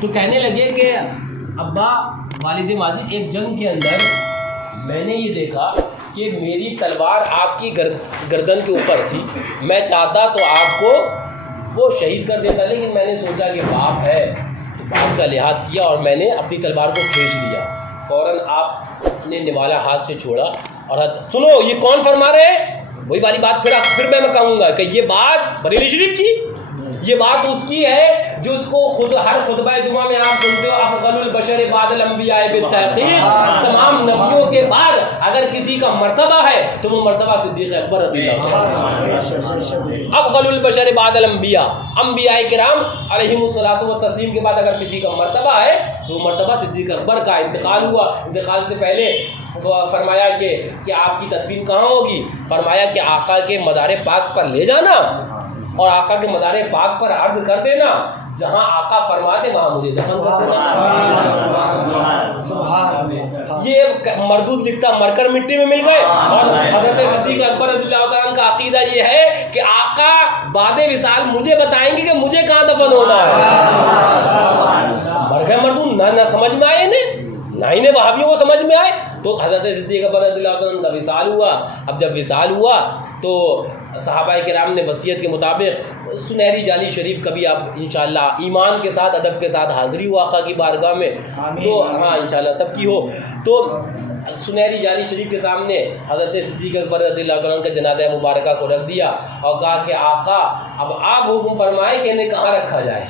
تو کہنے لگے کہ ابا والد ماجد ایک جنگ کے اندر میں نے یہ دیکھا کہ میری تلوار آپ کی گردن کے اوپر تھی، میں چاہتا تو آپ کو وہ شہید کر دیتا، لیکن میں نے سوچا کہ باپ ہے تو باپ کا لحاظ کیا اور میں نے اپنی تلوار کو کھینچ لیا۔ فوراً آپ نے نوالا ہاتھ سے چھوڑا اور سنو یہ کون فرما رہے ہیں؟ وہی والی بات پھر میں کہوں گا کہ یہ بات بریلی شریف کی، یہ بات اس کی ہے جو اس کو خود ہر خطبہ جمعہ میں آپ سنتے ہو، افضل البشر بعد الانبیاء بالتحقیق، تمام نبیوں کے بعد اگر کسی کا مرتبہ ہے تو وہ مرتبہ صدیق اکبر رضی اللہ عنہ۔ افضل البشر بعد الانبیاء، انبیاء کرام علیہم الصلوۃ والتسلیم کے بعد اگر کسی کا مرتبہ ہے تو وہ مرتبہ صدیق اکبر کا۔ انتقال ہوا، انتقال سے پہلے فرمایا کہ آپ کی تدفین کہاں ہوگی؟ فرمایا کہ آقا کے مزار پاک پر لے جانا اور آقا کے مزار پاک پر عرض کر دینا، جہاں آقا فرماتے وہاں مجھے دفن کر دینا۔ یہ مردود لکھتا مر کر مٹی میں مل گئے، اور حضرت صدیق اکبر رضی اللہ تعالیٰ عنہ کا عقیدہ یہ ہے کہ آقا بعد وصال مجھے بتائیں گے کہ مجھے کہاں دفن ہونا ہے۔ مر گئے مردود، نہ سمجھ میں آئے انہیں، نہ انہیں وہابیوں کو سمجھ میں آئے۔ تو حضرت صدیق اکبر رضی اللہ عنہ کا وصال ہوا۔ اب جب وصال ہوا تو صحابہ کرام نے وصیت کے مطابق سنہری جالی شریف کبھی آپ انشاءاللہ ایمان کے ساتھ ادب کے ساتھ حاضری ہو آقا کی بارگاہ میں، تو ہاں انشاءاللہ سب کی ہو، تو سنہری جالی شریف کے سامنے حضرت صدیق اکبر رضی اللہ عنہ کے جنازہ مبارکہ کو رکھ دیا اور کہا کہ آقا اب آپ حکم فرمائیں کہ انہیں کہاں رکھا جائے۔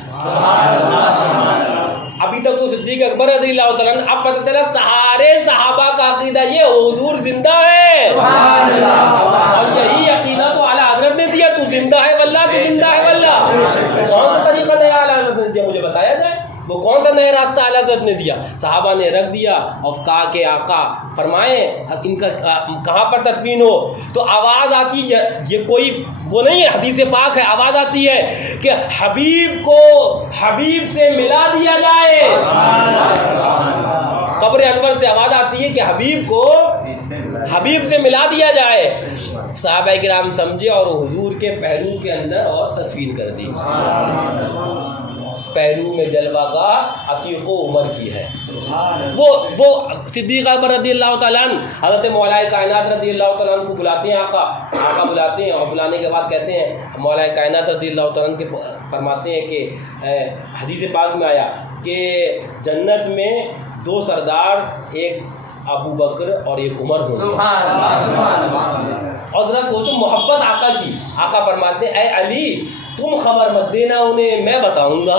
ابھی تک تو صدیق اکبر رضی اللہ تعالیٰ عنہ، اب پتہ چلا سارے صحابہ کا عقیدہ یہ حضور زندہ ہے، اور یہی عقیدہ تو اعلیٰ حضرت نے دیا، تو زندہ ہے واللہ، تو زندہ ہے واللہ۔ کون سا طریقہ نیا اعلیٰ حضرت نے دیا؟ مجھے بتایا جائے وہ کون سا نیا راستہ اعلیٰ حضرت نے دیا؟ صحابہ نے رکھ دیا اور کہا کہ آقا فرمائیں ان کا کہاں پر تدفین ہو؟ تو آواز آتی، یہ کوئی وہ نہیں ہے، حدیث پاک ہے، آواز آتی ہے کہ حبیب کو حبیب سے ملا دیا جائے۔ قبر انور سے آواز آتی ہے کہ حبیب کو حبیب سے ملا دیا جائے۔ صحابہ کرام سمجھے اور حضور کے پہلو کے اندر اور تدفین کر دی۔ پہلو میں جلوہ گاہ عتیق و عمر کی ہے، وہ صدیق اکبر رضی اللہ تعالیٰ عنہ حضرت مولا کائنات رضی اللہ تعالیٰ عنہ کو بلاتے ہیں، آقا بلاتے ہیں، اور بلانے کے بعد کہتے ہیں، مولا کائنات رضی اللہ تعالیٰ عنہ کے فرماتے ہیں کہ حدیث پاک میں آیا کہ جنت میں دو سردار، ایک ابو بکر اور ایک عمر ہوں گے۔ اور ذرا سوچو محبت آقا کی، آقا فرماتے ہیں اے علی تم خبر مت دینا انہیں، میں بتاؤں گا۔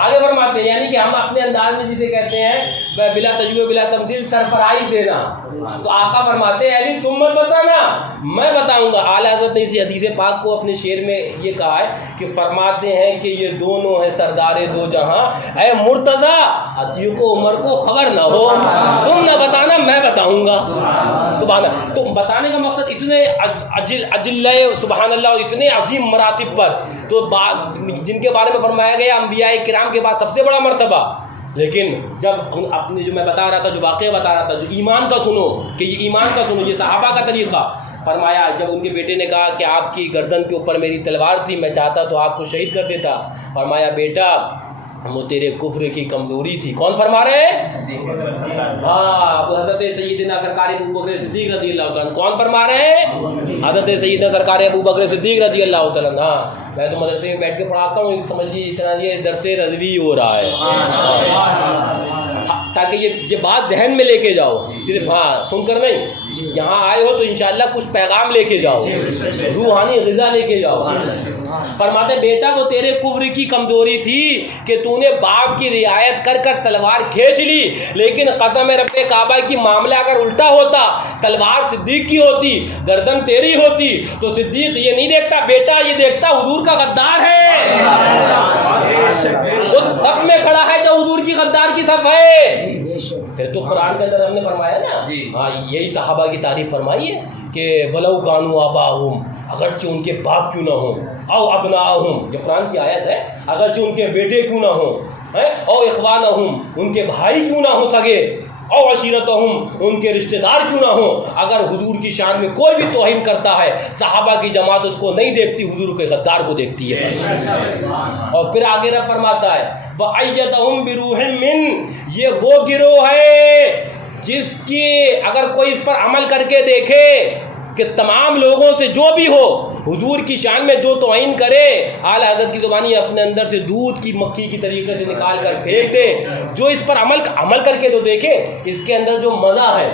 آگے فرماتے ہیں یعنی کہ ہم اپنے انداز میں جسے کہتے ہیں بلا تجویز بلا تمثیل سرفرائز دینا، تو آقا فرماتے ہیں علی تم مت بتانا میں بتاؤں گا۔ اعلیٰ حضرت نے اسی حدیث پاک کو اپنے شعر میں یہ کہا ہے کہ فرماتے ہیں کہ یہ دونوں ہیں سردار دو جہاں، اے مرتضیٰ عتیق و عمر کو خبر نہ ہو، تم نہ بتانا میں بتاؤں گا۔ سبحان اللہ، تو بتانے کا مقصد اتنے اجلہ سبحان اللہ اور اتنے عظیم مراتب پر، تو جن کے بارے میں فرمایا گیا انبیاء کرام کے بعد سب سے بڑا مرتبہ، لیکن جب اپنے جو میں بتا رہا تھا، جو واقعہ بتا رہا تھا، جو ایمان کا سنو کہ یہ ایمان کا سنو، یہ صحابہ کا طریقہ، فرمایا جب ان کے بیٹے نے کہا کہ آپ کی گردن کے اوپر میری تلوار تھی، میں چاہتا تو آپ کو شہید کر دیتا، فرمایا بیٹا وہ تیرے کفر کی کمزوری تھی۔ کون فرما رہے ہیں؟ ہاں حضرت سیدنا سرکار ابو بکر صدیق رضی اللہ تعالیٰ عنہ۔ کون فرما رہے ہیں؟ حضرت سیدنا سرکار ابو بکر صدیق رضی اللہ تعالیٰ عنہ۔ ہاں میں تو مدرسے میں بیٹھ کے پڑھاتا ہوں، سمجھیے اس طرح یہ درس رضوی ہو رہا ہے، تاکہ یہ بات ذہن میں لے کے جاؤ، صرف ہاں سن کر نہیں، یہاں آئے ہو تو انشاءاللہ کچھ پیغام لے کے جاؤ، روحانی غذا لے کے جاؤ۔ فرماتے بیٹا وہ تیرے کفر کی کمزوری تھی کہ تو نے باپ کی رعایت کر کر تلوار کھینچ لی، لیکن قسم رب کعبہ کی معاملہ اگر الٹا ہوتا، تلوار صدیق کی ہوتی، گردن تیری ہوتی، تو صدیق یہ نہیں دیکھتا بیٹا، یہ دیکھتا حضور کا غدار ہے، اس صف میں کھڑا ہے جو حضور کی غدار کی صف ہے۔ پھر تو قرآن کے اندر ہم نے فرمایا نا، ہاں یہی صحابہ کی تعریف فرمائی ہے کہ وَلَوْ كَانُوا آبَاءَهُمْ، اگرچہ ان کے باپ کیوں نہ ہوں، او ابناءہم، یہ قرآن کی آیت ہے، اگرچہ ان کے بیٹے کیوں نہ ہوں، او اخوانہم، ان کے بھائی کیوں نہ ہو سکے، او عشیرتہم، ان کے رشتہ دار کیوں نہ ہوں، اگر حضور کی شان میں کوئی بھی توہین کرتا ہے صحابہ کی جماعت اس کو نہیں دیکھتی، حضور کے غدار کو دیکھتی ہے۔ اور پھر آگے رب فرماتا ہے وَأَيَّدَهُمْ بِرُوحٍ مِّنْ، یہ وہ گروہ ہے جس کی اگر کوئی اس پر عمل کر کے دیکھے کہ تمام لوگوں سے جو بھی ہو حضور کی شان میں جو توہین کرے، اعلیٰ حضرت کی زبانی اپنے اندر سے دودھ کی مکھی کی طریقے سے نکال کر پھینک دے، جو اس پر عمل کر کے تو دیکھے اس کے اندر جو مزہ ہے،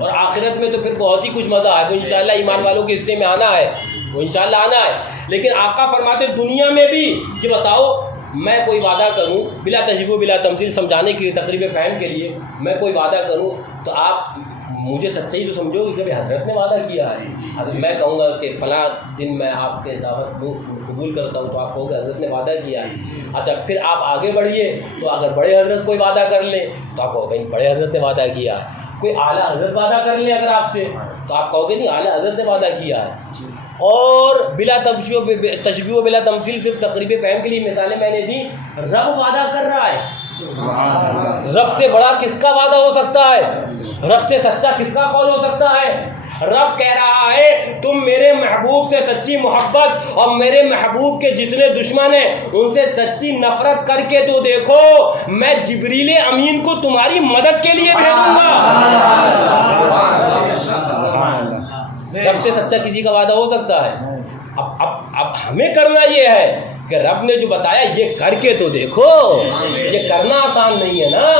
اور آخرت میں تو پھر بہت ہی کچھ مزہ ہے، وہ انشاءاللہ ایمان والوں کے حصے میں آنا ہے، وہ انشاءاللہ آنا ہے۔ لیکن آقا فرماتے دنیا میں بھی کہ بتاؤ میں کوئی وعدہ کروں بلا تجزیہ و بلا تمثیل، سمجھانے کے لیے، تقریب فہم کے لیے میں کوئی وعدہ کروں تو آپ مجھے سچائی تو سمجھو کہ کبھی حضرت نے وعدہ کیا ہے، حضرت میں کہوں گا کہ فلاں دن میں آپ کے دعوت قبول کرتا ہوں تو آپ کہو گے حضرت نے وعدہ کیا ہے۔ اچھا پھر آپ آگے بڑھیے تو اگر بڑے حضرت کوئی وعدہ کر لیں تو آپ کہو گے بڑے حضرت نے وعدہ کیا ہے، کوئی اعلیٰ حضرت وعدہ کر لیں اگر آپ سے تو آپ کہو گے نہیں اعلیٰ حضرت نے وعدہ کیا ہے۔ اور بلا تشبیہ و بلا تمثیل، صرف تقریب فہم کے لیے مثالیں میں نے دی، رب وعدہ کر رہا ہے، رب سے بڑا کس کا وعدہ ہو سکتا ہے، رب سے سچا کس کا قول ہو سکتا ہے؟ رب کہہ رہا ہے تم میرے محبوب سے سچی محبت اور میرے محبوب کے جتنے دشمن ہیں ان سے سچی نفرت کر کے تو دیکھو، میں جبریل امین کو تمہاری مدد کے لیے بھیجوں گا۔ رب سے سچا کسی کا وعدہ ہو سکتا ہے؟ اب ہمیں کرنا یہ ہے کہ رب نے جو بتایا یہ کر کے تو دیکھو، یہ کرنا آسان نہیں ہے نا۔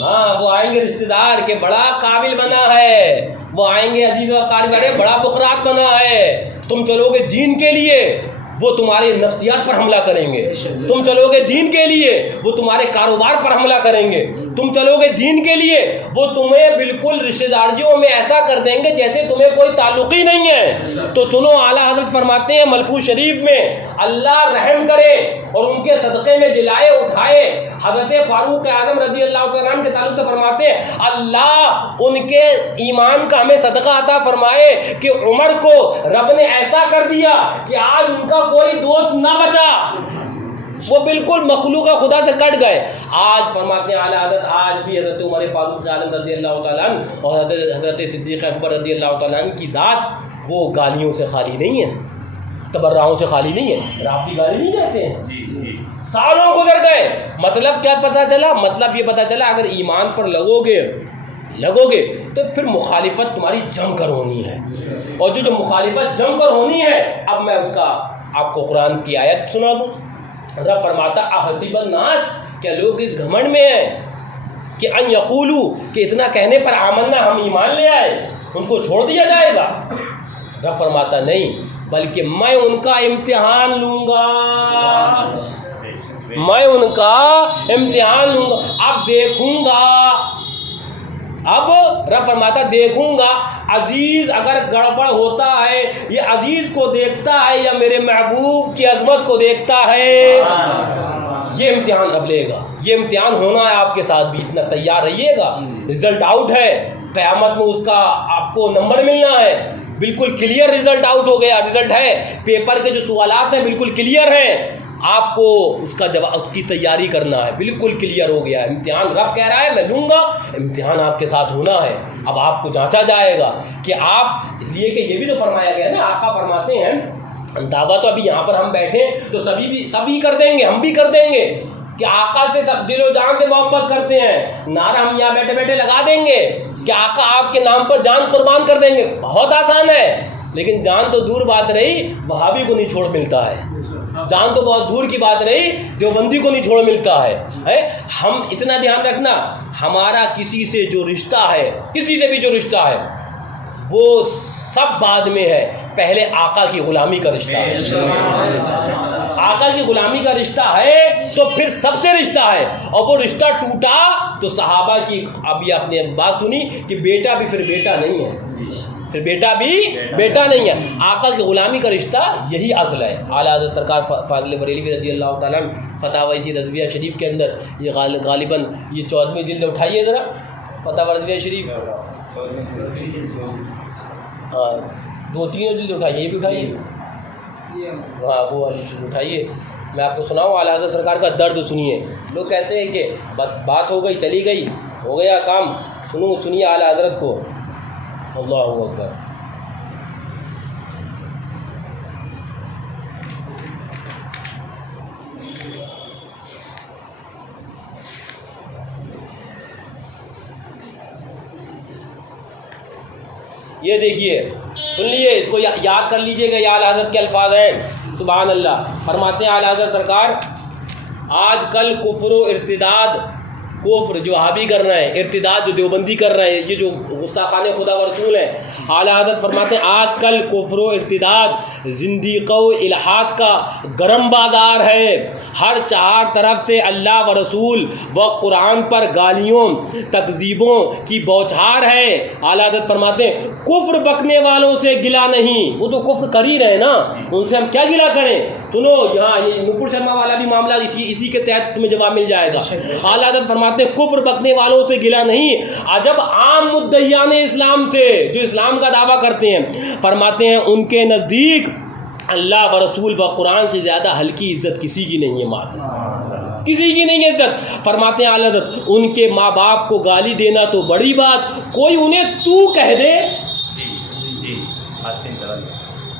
ہاں وہ آئیں گے رشتہ دار کے بڑا قابل بنا ہے، وہ آئیں گے عزیز و اقارب، ارے بڑا بکرات بنا ہے، تم چلو گے دین کے لیے وہ تمہارے نفسیات پر حملہ کریں گے، تم چلو گے دین کے لیے وہ تمہارے کاروبار پر حملہ کریں گے، تم چلو گے دین کے لیے وہ تمہیں بالکل رشتہ داریوں میں ایسا کر دیں گے جیسے تمہیں کوئی تعلق ہی نہیں ہے۔ تو سنو اعلیٰ حضرت فرماتے ہیں ملفوظ شریف میں اللہ رحم کرے اور ان کے صدقے میں جلائے اٹھائے۔ حضرت فاروق اعظم رضی اللہ تعالیٰ عنہ کے تعلق سے فرماتے ہیں اللہ ان کے ایمان کا ہمیں صدقہ عطا فرمائے کہ عمر کو رب نے ایسا کر دیا کہ آج ان کا کوئی دوست نہ بچا، وہ بالکل مخلوق خدا سے کٹ گئے۔ آج فرماتے ہیں اعلیٰ حضرت آج بھی حضرت عمر فاروق اعظم رضی اللہ تعالیٰ عنہ اور حضرت صدیق اکبر رضی اللہ تعالیٰ عنہ کی ذات وہ گالیوں سے خالی نہیں ہے، تبرعوں سے خالی نہیں ہے۔ رافضی گالی نہیں کہتے ہیں، سالوں گزر گئے، مطلب کیا پتہ چلا؟ مطلب یہ پتہ چلا اگر ایمان پر لگو گے تو پھر مخالفت تمہاری جم کر ہونی ہے، اور جو مخالفت جم کر ہونی ہے اب میں اس کا آپ کو قرآن کی آیت سنا دوں۔ رب فرماتا احسب الناس، کیا لوگ اس گھمنڈ میں ہیں کہ ان یقولوا کہ اتنا کہنے پر آمنا ہم ایمان لے آئے ان کو چھوڑ دیا جائے گا؟ رب فرماتا نہیں، بلکہ میں ان کا امتحان لوں گا، میں ان کا امتحان لوں گا، اب دیکھوں گا۔ اب رب فرماتا دیکھوں گا عزیز اگر گڑبڑ ہوتا ہے یہ عزیز کو دیکھتا ہے یا میرے محبوب کی عظمت کو دیکھتا ہے، یہ امتحان اب لے گا، یہ امتحان ہونا ہے آپ کے ساتھ بھی، اتنا تیار رہیے گا۔ رزلٹ آؤٹ ہے، قیامت میں اس کا آپ کو نمبر ملنا ہے، بالکل کلیئر رزلٹ آؤٹ ہو گیا، رزلٹ ہے، پیپر کے جو سوالات ہیں بالکل کلیئر ہیں، آپ کو اس کا جواب اس کی تیاری کرنا ہے، بالکل کلیئر ہو گیا امتحان۔ رب کہہ رہا ہے میں لوں گا، امتحان آپ کے ساتھ ہونا ہے، اب آپ کو جانچا جائے گا کہ آپ، اس لیے کہ یہ بھی تو فرمایا گیا نا، آقا فرماتے ہیں دعویٰ تو ابھی یہاں پر ہم بیٹھے تو سبھی کر دیں گے، ہم بھی کر دیں گے کہ آقا سے سب دل و جان سے محبت کرتے ہیں، نعرہ ہم یہاں بیٹھے بیٹھے لگا دیں گے کہ آقا آپ کے نام پر جان قربان کر دیں گے، بہت آسان ہے، لیکن جان تو دور بات رہی وہابی کو نہیں چھوڑ ملتا ہے، جان تو بہت دور کی بات رہی دیوبندی کو نہیں چھوڑ ملتا ہے۔ ہم اتنا دھیان رکھنا ہمارا کسی سے جو رشتہ ہے، کسی سے بھی جو رشتہ ہے وہ سب بعد میں ہے، پہلے آقا کی غلامی کا رشتہ ہے، آقا کی غلامی کا رشتہ ہے تو پھر سب سے رشتہ ہے، اور وہ رشتہ ٹوٹا تو صحابہ کی ابھی آپ نے بات سنی کہ بیٹا بھی پھر بیٹا نہیں ہے، پھر بیٹا بھی بیٹا نہیں ہے، آقا کی غلامی کا رشتہ یہی اصل ہے۔ اعلیٰ حضرت سرکار فاضل بریلوی رضی اللہ تعالیٰ عنہ فتاوی رضویہ شریف کے اندر یہ غالباً یہ 14ویں جلد اٹھائیے ذرا فتاوی رضویہ شریف، ہاں 2-3 جلد اٹھائیے، یہ بھی اٹھائیے، ہاں وہ والی چیز اٹھائیے، میں آپ کو سناؤں اعلیٰ حضرت سرکار کا درد سنیے۔ لوگ کہتے ہیں کہ بس بات ہو گئی چلی گئی، ہو گیا کام. سنیے اعلیٰ حضرت کو. اللہ اکبر. یہ دیکھیے, سن لیے, اس کو یاد کر لیجئے گا, یہ اعلیٰ حضرت کے الفاظ ہیں. سبحان اللہ. فرماتے ہیں اعلیٰ حضرت سرکار, آج کل کفر و ارتداد, کفر جو وہابی کر رہے ہیں, ارتداد جو دیوبندی کر رہے ہیں, یہ جو گستاخان خدا و رسول ہیں, اعلیٰ حضرت فرماتے ہیں آج کل کفر و ارتداد زندیق و الحاد کا گرم بازار ہے. ہر چار طرف سے اللہ و رسول و قرآن پر گالیوں تکذیبوں کی بوچھار ہے. اعلیٰ حضرت فرماتے ہیں کفر بکنے والوں سے گلا نہیں, وہ تو کفر کر ہی رہے نا, ان سے ہم کیا گلا کریں. سنو یہاں یہ نپور شرما والا بھی معاملہ اسی کے تحت تمہیں جواب مل جائے گا. اعلیٰ حضرت فرماتے ہیں کفر بکنے والوں سے گلا نہیں, عجب عام مدعیان اسلام سے جو اسلام کا دعویٰ کرتے ہیں. فرماتے ہیں ان کے نزدیک اللہ و رسول و قرآن سے زیادہ ہلکی عزت کسی کی نہیں ہے, مات کسی کی نہیں ہے عزت. فرماتے ہیں اعلیٰ حضرت ان کے ماں باپ کو گالی دینا تو بڑی بات, کوئی انہیں تو کہہ دے.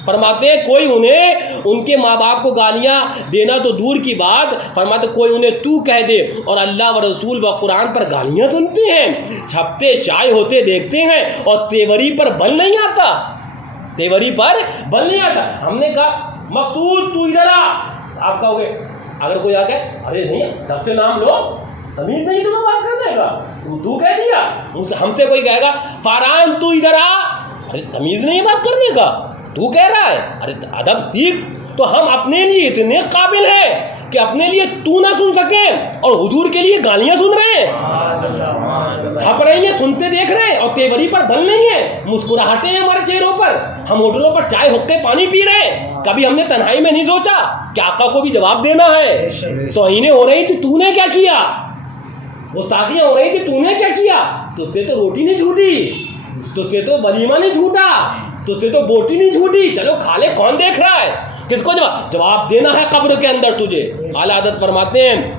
فرماتے ہیں کوئی انہیں ان کے ماں باپ کو گالیاں دینا تو دور کی بات, فرماتے کوئی انہیں تو کہہ دے اور اللہ و رسول و قرآن پر گالیاں سنتے ہیں, چھپتے شائع ہوتے دیکھتے ہیں اور تیوری پر بل نہیں آتا, تیوری پر بل نہیں آتا. ہم نے کہا مقصود تو ادھر آ, آپ کہو گے اگر کوئی آ گیا ارے نہیں دب سے نام لو, تمیز نہیں تمہیں بات کرنے کا, تو کہہ دیا. ہم سے کوئی کہے گا فاران تو ادھر آ, ارے تمیز نہیں بات کرنے کا, تو کہہ رہا ہے, ارے ادب سیکھ. تو ہم اپنے لیے اتنے قابل ہیں کہ اپنے لیے تو نہ سن سکیں اور حضور کے لیے گالیاں سن رہے ہیں, چھپ رہی ہیں, سنتے دیکھ رہے ہیں اور تیوری پر بل نہیں ہے, مسکراہٹیں ہیں ہمارے چہروں پر, ہم ہوٹلوں پر چائے حقے پانی پی رہے ہیں. کبھی ہم نے تنہائی میں نہیں سوچا کہ آقا کو بھی جواب دینا ہے. توہینیں ہو رہی تھی, تو نے کیا کیا, گستاخیاں ہو رہی تھی, تو نے کیا کیا. تجھ سے تو روٹی نہیں چھوٹی, تجھ سے تو ولیمہ نہیں چھوٹا, تجھ سے تو بوٹی نہیں چھوٹی, چلو کھا لے, کون دیکھ رہا ہے, کس کو جواب دینا ہے قبر کے اندر تجھے. اعلیٰ حضرت فرماتے ہیں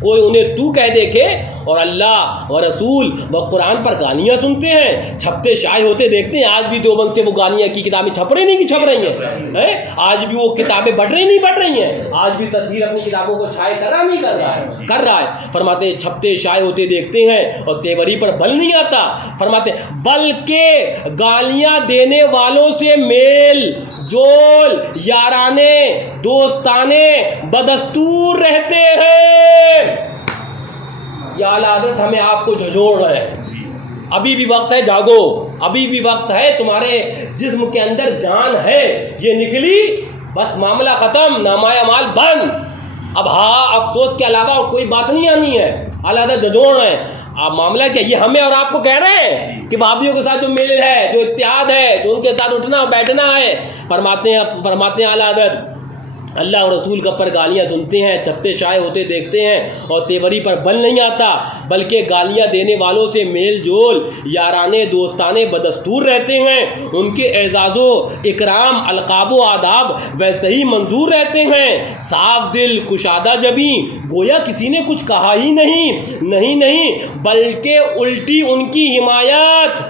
کوئی انہیں تو کہہ دے کے اور اللہ و رسول و قرآن پر گالیاں سنتے ہیں, چھپتے شائع ہوتے دیکھتے ہیں. آج بھی دیوبند سے وہ گالیاں کی کتابیں چھپ رہی نہیں کہ چھپ رہی ہیں, آج بھی وہ کتابیں بڑھ رہی نہیں بڑھ رہی ہیں, آج بھی تطہیر اپنی کتابوں کو چھائے کر رہا نہیں کر رہا ہے. فرماتے ہیں چھپتے شائع ہوتے دیکھتے ہیں اور تیوری پر بل نہیں آتا. فرماتے ہیں بلکہ گالیاں دینے والوں سے میل جول یارانے دوستانے بدستور رہتے ہیں. یا اعلیٰ حضرت ہمیں آپ کو جھنجھوڑ رہے ہیں, ابھی بھی وقت ہے, جاگو, ابھی بھی وقت ہے, تمہارے جسم کے اندر جان ہے, یہ نکلی بس معاملہ ختم, نامہ اعمال بند. اب ہاں افسوس کے علاوہ اور کوئی بات نہیں آنی ہے. اعلیٰ حضرت جھنجھوڑ رہے ہیں. آپ معاملہ کیا یہ ہمیں اور آپ کو کہہ رہے ہیں کہ بھابھیوں کے ساتھ جو میل ہے, جو اتحاد ہے, جو ان کے ساتھ اٹھنا بیٹھنا ہے. فرماتے ہیں اعلیٰ حضرت اللہ اور رسول کا پر گالیاں سنتے ہیں, چھپتے شائع ہوتے دیکھتے ہیں اور تیوری پر بل نہیں آتا, بلکہ گالیاں دینے والوں سے میل جول یارانے دوستانے بدستور رہتے ہیں. ان کے اعزاز و اکرام القاب و آداب ویسے ہی منظور رہتے ہیں. صاف دل کشادہ جبیں, گویا کسی نے کچھ کہا ہی نہیں, بلکہ الٹی ان کی حمایت,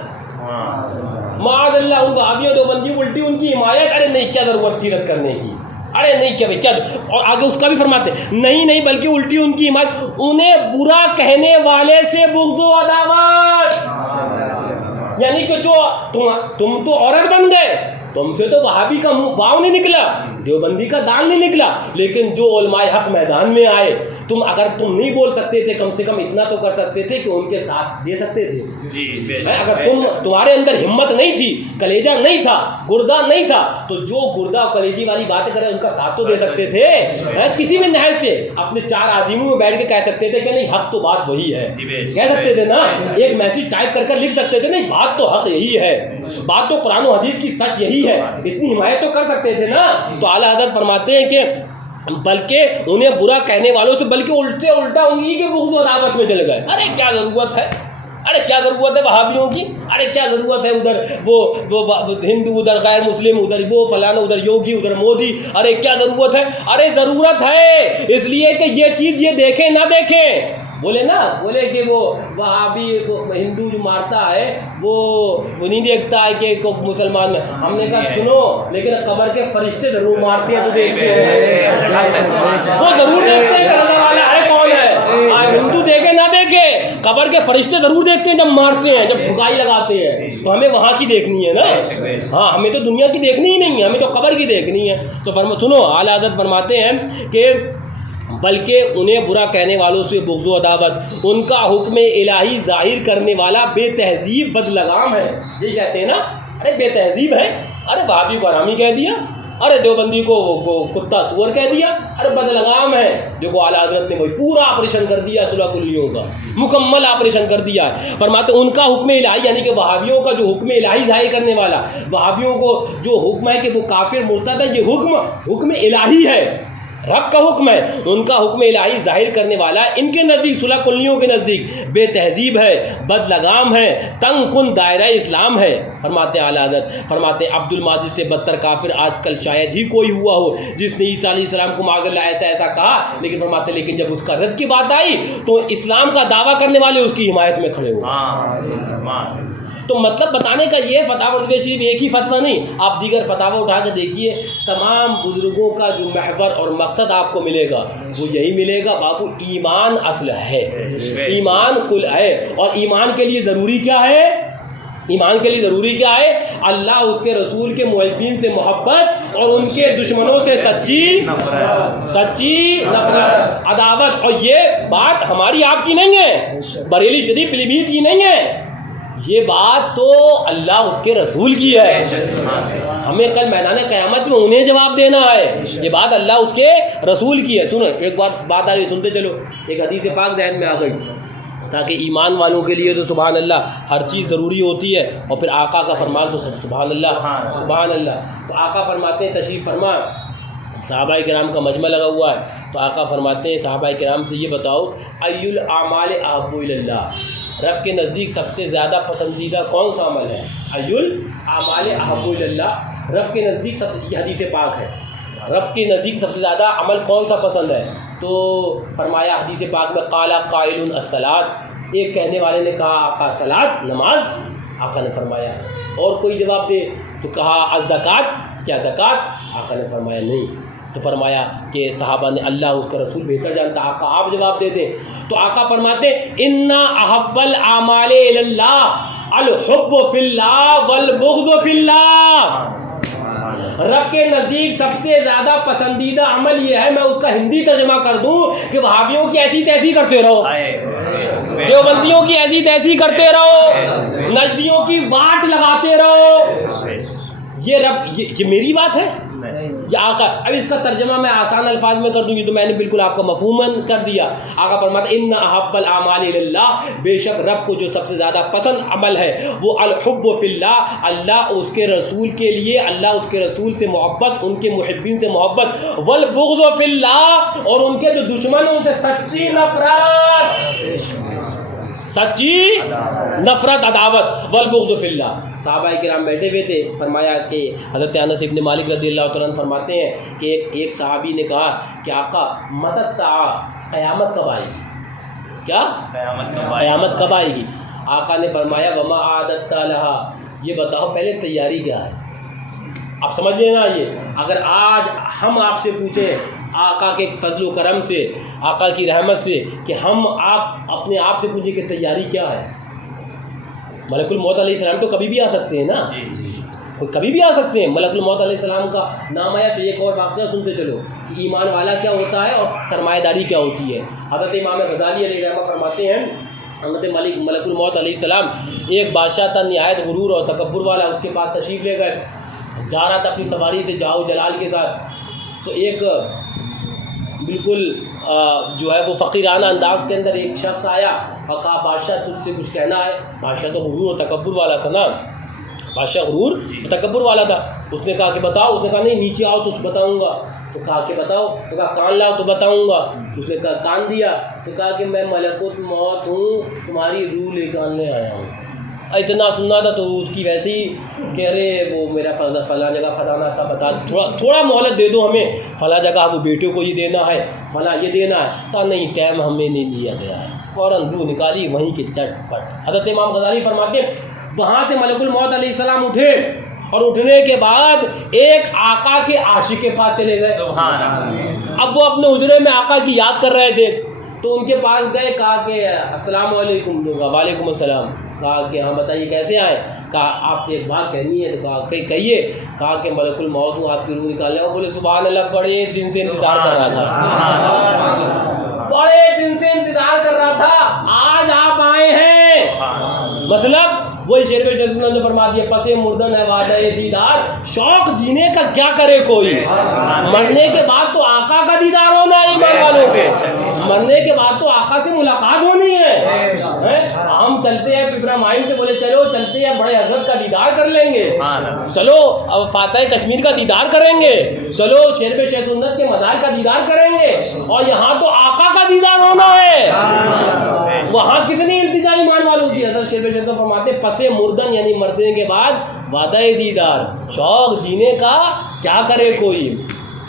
معاذ اللہ, ان وہابیوں دیوبندی الٹی ان کی حمایت. ارے نہیں کیا ضرورت تھی رد کرنے کی, ارے نہیں کیا بھائی کیا, اور آگے اس کا بھی فرماتے نہیں بلکہ الٹی ان کی حمایت, انہیں برا کہنے والے سے بغض و عداوت. یعنی کہ جو تم تو عورت بن گئے, تم سے تو وہابی کا منہ باؤ نہیں نکلا, دیوبندی کا دان نہیں نکلا, لیکن جو علماء حق میدان میں آئے, اگر تم نہیں بول سکتے تھے کم سے کم اتنا تو کر سکتے تھے کہ ان کے ساتھ دے سکتے تھے. اگر تمہارے اندر ہمت نہیں تھی, کلیجہ نہیں تھا, گردہ نہیں تھا, تو جو گردہ کلیجی والی باتیں کرے ان کا ساتھ تو دے سکتے تھے. کسی بھی نہایت سے اپنے چار آدمیوں میں بیٹھ کے کہہ سکتے تھے کہ نہیں حق تو بات وہی ہے, کہہ سکتے تھے نا, ایک میسج ٹائپ کر لکھ سکتے تھے, نہیں بات تو حق یہی ہے, بات تو قرآن و حدیث کی سچ یہی ہے, اتنی حمایت تو کر سکتے تھے نا. تو اعلیٰ حضرت فرماتے ہیں کہ بلکہ انہیں برا کہنے والوں سے بلکہ الٹا انہی کے بغض و عداوت میں چلے گئے. ارے کیا ضرورت ہے, ارے کیا ضرورت ہے وہابیوں کی, ارے کیا ضرورت ہے ادھر وہ ہندو, ادھر غیر مسلم, ادھر وہ فلانا, ادھر یوگی, ادھر مودی, ارے کیا ضرورت ہے. ارے ضرورت ہے اس لیے کہ یہ چیز یہ دیکھیں نہ دیکھیں, بولے نا، بولے کہ وہ وہابی ہندو جو مارتا ہے وہ نہیں دیکھتا ہے کہ مسلمان میں. ہم نے کہا سنو، لیکن قبر کے فرشتے ضرور مارتے ہیں تو دیکھتے ہیں، وہ ضرور دیکھتے ہیں کہ اللہ والا ہے کون ہے. ہندو دیکھے نہ دیکھے، قبر کے فرشتے ضرور دیکھتے ہیں جب مارتے ہیں، جب ٹھکائی لگاتے ہیں. تو ہمیں وہاں کی دیکھنی ہے نا. ہاں، ہمیں تو دنیا کی دیکھنی ہی نہیں ہے، ہمیں تو قبر کی دیکھنی ہے. تو سنو، اعلیٰ حضرت فرماتے ہیں کہ بلکہ انہیں برا کہنے والوں سے بغض و عداوت، ان کا حکم الہی ظاہر کرنے والا بے تہذیب بد لگام ہے. یہ کہتے ہیں نا، ارے بے تہذیب ہے، ارے بھابھی کو حرامی کہہ دیا، ارے دیوبندی کو کتا سور کہہ دیا، ارے بد لگام ہے. دیکھو اعلیٰ حضرت نے وہی پورا آپریشن کر دیا، صلح کلیوں کا مکمل آپریشن کر دیا. فرماتے ان کا حکم الہی، یعنی کہ وہابیوں کا جو حکم الہی ظاہر کرنے والا، وہابیوں کو جو حکم ہے کہ وہ کافر مرتد ہے، یہ حکم الہی ہے، رب کا حکم ہے. ان کا حکم الہی ظاہر کرنے والا ان کے نزدیک، صلح کلیوں کے نزدیک بے تہذیب ہے، بد لگام ہے، تنگ کن دائرہ اسلام ہے. فرماتے اعلیٰ حضرت، فرماتے عبد الماجد سے بدتر کافر آج کل شاید ہی کوئی ہوا ہو جس نے عیسیٰ علیہ السلام کو معاذ اللہ ایسا کہا. لیکن فرماتے لیکن جب اس کا رد کی بات آئی تو اسلام کا دعویٰ کرنے والے اس کی حمایت میں کھڑے ہوئے. تو مطلب بتانے کا یہ فتاوی رضویہ شریف ایک ہی فتویٰ نہیں، آپ دیگر فتاوی اٹھا کے دیکھیے، تمام بزرگوں کا جو محور اور مقصد آپ کو ملے گا وہ یہی ملے گا، بابو ایمان اصل ہے، ایمان کل ہے. اور ایمان کے لیے ضروری کیا ہے؟ ایمان کے لیے ضروری کیا ہے؟ اللہ اس کے رسول کے محبین سے محبت اور ان کے دشمنوں سے سچی نفرت، عداوت. اور یہ بات ہماری آپ کی نہیں ہے، بریلی شریف پیلیبھیت کی نہیں ہے، یہ بات تو اللہ اس کے رسول کی ہے. ہمیں کل میدان قیامت میں انہیں جواب دینا ہے، یہ بات اللہ اس کے رسول کی ہے. سنو ایک بات آ رہی، سنتے چلو. ایک حدیث پاک ذہن میں آ گئی، تاکہ ایمان والوں کے لیے تو سبحان اللہ ہر چیز ضروری ہوتی ہے، اور پھر آقا کا فرمان تو سبحان اللہ سبحان اللہ. تو آقا فرماتے ہیں، تشریف فرما، صحابہ کرام کا مجمع لگا ہوا ہے. تو آقا فرماتے ہیں صحابہ کرام سے یہ بتاؤ، ای الاعمال احب الی اللہ، رب کے نزدیک سب سے زیادہ پسندیدہ کون سا عمل ہے؟ ای الاعمال احب الی اللہ، رب کے نزدیک یہ حدیث پاک ہے، رب کے نزدیک سب سے زیادہ عمل کون سا پسند ہے؟ تو فرمایا حدیث پاک میں، قال قائل الصلاۃ، ایک کہنے والے نے کہا آقا صلاۃ، نماز. آقا نے فرمایا اور کوئی جواب دے، تو کہا الزکوٰۃ، کیا زکوٰۃ؟ آقا نے فرمایا نہیں. تو فرمایا کہ صحابہ نے اللہ اس کا رسول بہتر جانتا، آقا آپ جواب دیتے. تو آقا فرماتے ان احب الاعمال الی اللہ الحب فی اللہ والبغض فی اللہ، رب کے نزدیک سب سے زیادہ پسندیدہ عمل یہ ہے، میں اس کا ہندی ترجمہ کر دوں کہ وہابیوں کی ایسی تیسی کرتے رہو، دیوبندیوں کی ایسی تیسی کرتے رہو، نجدیوں کی واٹ لگاتے رہو. یہ رب، یہ میری بات ہے یا آقا؟ اب اس کا ترجمہ میں آسان الفاظ میں کر دوں گی تو میں نے بالکل آپ کو مفہوماً کر دیا. آقا فرماتے ان احب الاعمال الی اللہ، بے شک رب کو جو سب سے زیادہ پسند عمل ہے وہ الحب فی اللہ، اللہ اس کے رسول کے لیے، اللہ اس کے رسول سے محبت، ان کے محبین سے محبت، والبغض فی اللہ، اور ان کے جو دشمن ہیں ان سے سچی نفرت عداوت، والبغض فی اللہ. صحابہ کرام بیٹھے ہوئے تھے. فرمایا کہ حضرت انس ابن مالک رضی اللہ تعالیٰ عنہ فرماتے ہیں کہ ایک صحابی نے کہا کہ آقا متی الساعہ، قیامت کب آئے گی؟ کیا قیامت کب آئے گی؟ آقا نے فرمایا وما اعددت لها، یہ بتاؤ پہلے تیاری کیا ہے. آپ سمجھ لینا، یہ اگر آج ہم آپ سے پوچھیں آقا کے فضل و کرم سے، آقا کی رحمت سے، کہ ہم آپ اپنے آپ سے پوچھیں کہ تیاری کیا ہے. ملک الموت علیہ السلام تو کبھی بھی آ سکتے ہیں نا، کبھی بھی آ سکتے ہیں. ملک الموت علیہ السلام کا نام آیا تو ایک اور واقعہ سنتے چلو کہ ایمان والا کیا ہوتا ہے اور سرمایہ داری کیا ہوتی ہے. حضرت امام غزالی علیہ الرحمہ فرماتے ہیں حضرت ملک الموت علیہ السلام ایک بادشاہ تھا نہایت غرور اور تکبر والا، اس کے پاس تشریف لے گئے، جا رہا تھا اپنی سواری سے جاؤ جلال کے ساتھ. تو ایک بالکل جو ہے وہ فقیرانہ انداز کے اندر ایک شخص آیا اور کہا بادشاہ تجھ سے کچھ کہنا ہے. بادشاہ تو غرور اور تکبر والا تھا نا، بادشاہ غرور اور تکبر والا تھا. اس نے کہا کہ بتاؤ. اس نے کہا نہیں نیچے آؤ تو بتاؤں گا. تو کہا کہ بتاؤ. تو کہا کان لاؤ تو بتاؤں گا. اس نے کہا کان دیا. تو کہا کہ میں ملک الموت ہوں، تمہاری روح لے کاننے آیا ہوں. اتنا سننا تھا تو اس کی ویسے ہی کہ ارے وہ میرا فلاں جگہ فلانا تھا، بتا تھوڑا مہلت دے دو ہمیں، فلاں جگہ وہ بیٹے کو یہ دینا ہے، فلاں یہ دینا ہے، تو نہیں ٹائم ہمیں نہیں دیا گیا ہے، فوراً روح نکالی وہیں کے چٹ پٹ۔ حضرت امام غزالی فرماتے ہیں وہاں سے ملک الموت علیہ السلام اٹھے اور اٹھنے کے بعد ایک آقا کے عاشق کے پاس چلے گئے۔ اب وہ اپنے حجرے میں آقا کی یاد کر رہے تھے تو ان کے پاس گئے، کہا کہ السلام علیکم، وعلیکم السلام، کہا کہ ہاں بتائیے کیسے آئے، کہا آپ سے ایک بات کہنی ہے، تو کہا کہ کہیے، کہا کہ ملک الموت ہوں آپ کی روح نکالے، اور بولے سبحان اللہ، بڑے دن سے انتظار کر رہا تھا، بڑے دن سے انتظار کر رہا تھا، آج آپ آئے ہیں۔ مطلب وہی شیر پہ شیخ نے فرما دیا پس مردن ہے وعدہ دیدار، شوق جینے کا کیا کرے کوئی، مرنے کے بعد تو آقا کا دیدار ہونا ہے ایمان والوں کے، مرنے کے بعد تو آقا سے ملاقات ہونی ہے۔ ہم چلتے ہیں پپرا مائن سے، بولے چلو چلتے ہیں بڑے حضرت کا دیدار کر لیں گے، چلو اب فاتح کشمیر کا دیدار کریں گے، چلو شیر پہ شیخ سنت کے مزار کا دیدار کریں گے، اور یہاں تو آقا کا دیدار ہونا ہے۔ وہاں کتنی التجا ایمان والوں کی، حضرت شیر پہ شیخ فرماتے پس مردن یعنی مرنے کے بعد وعدہ دیدار، شوق جینے کا کیا کرے کوئی۔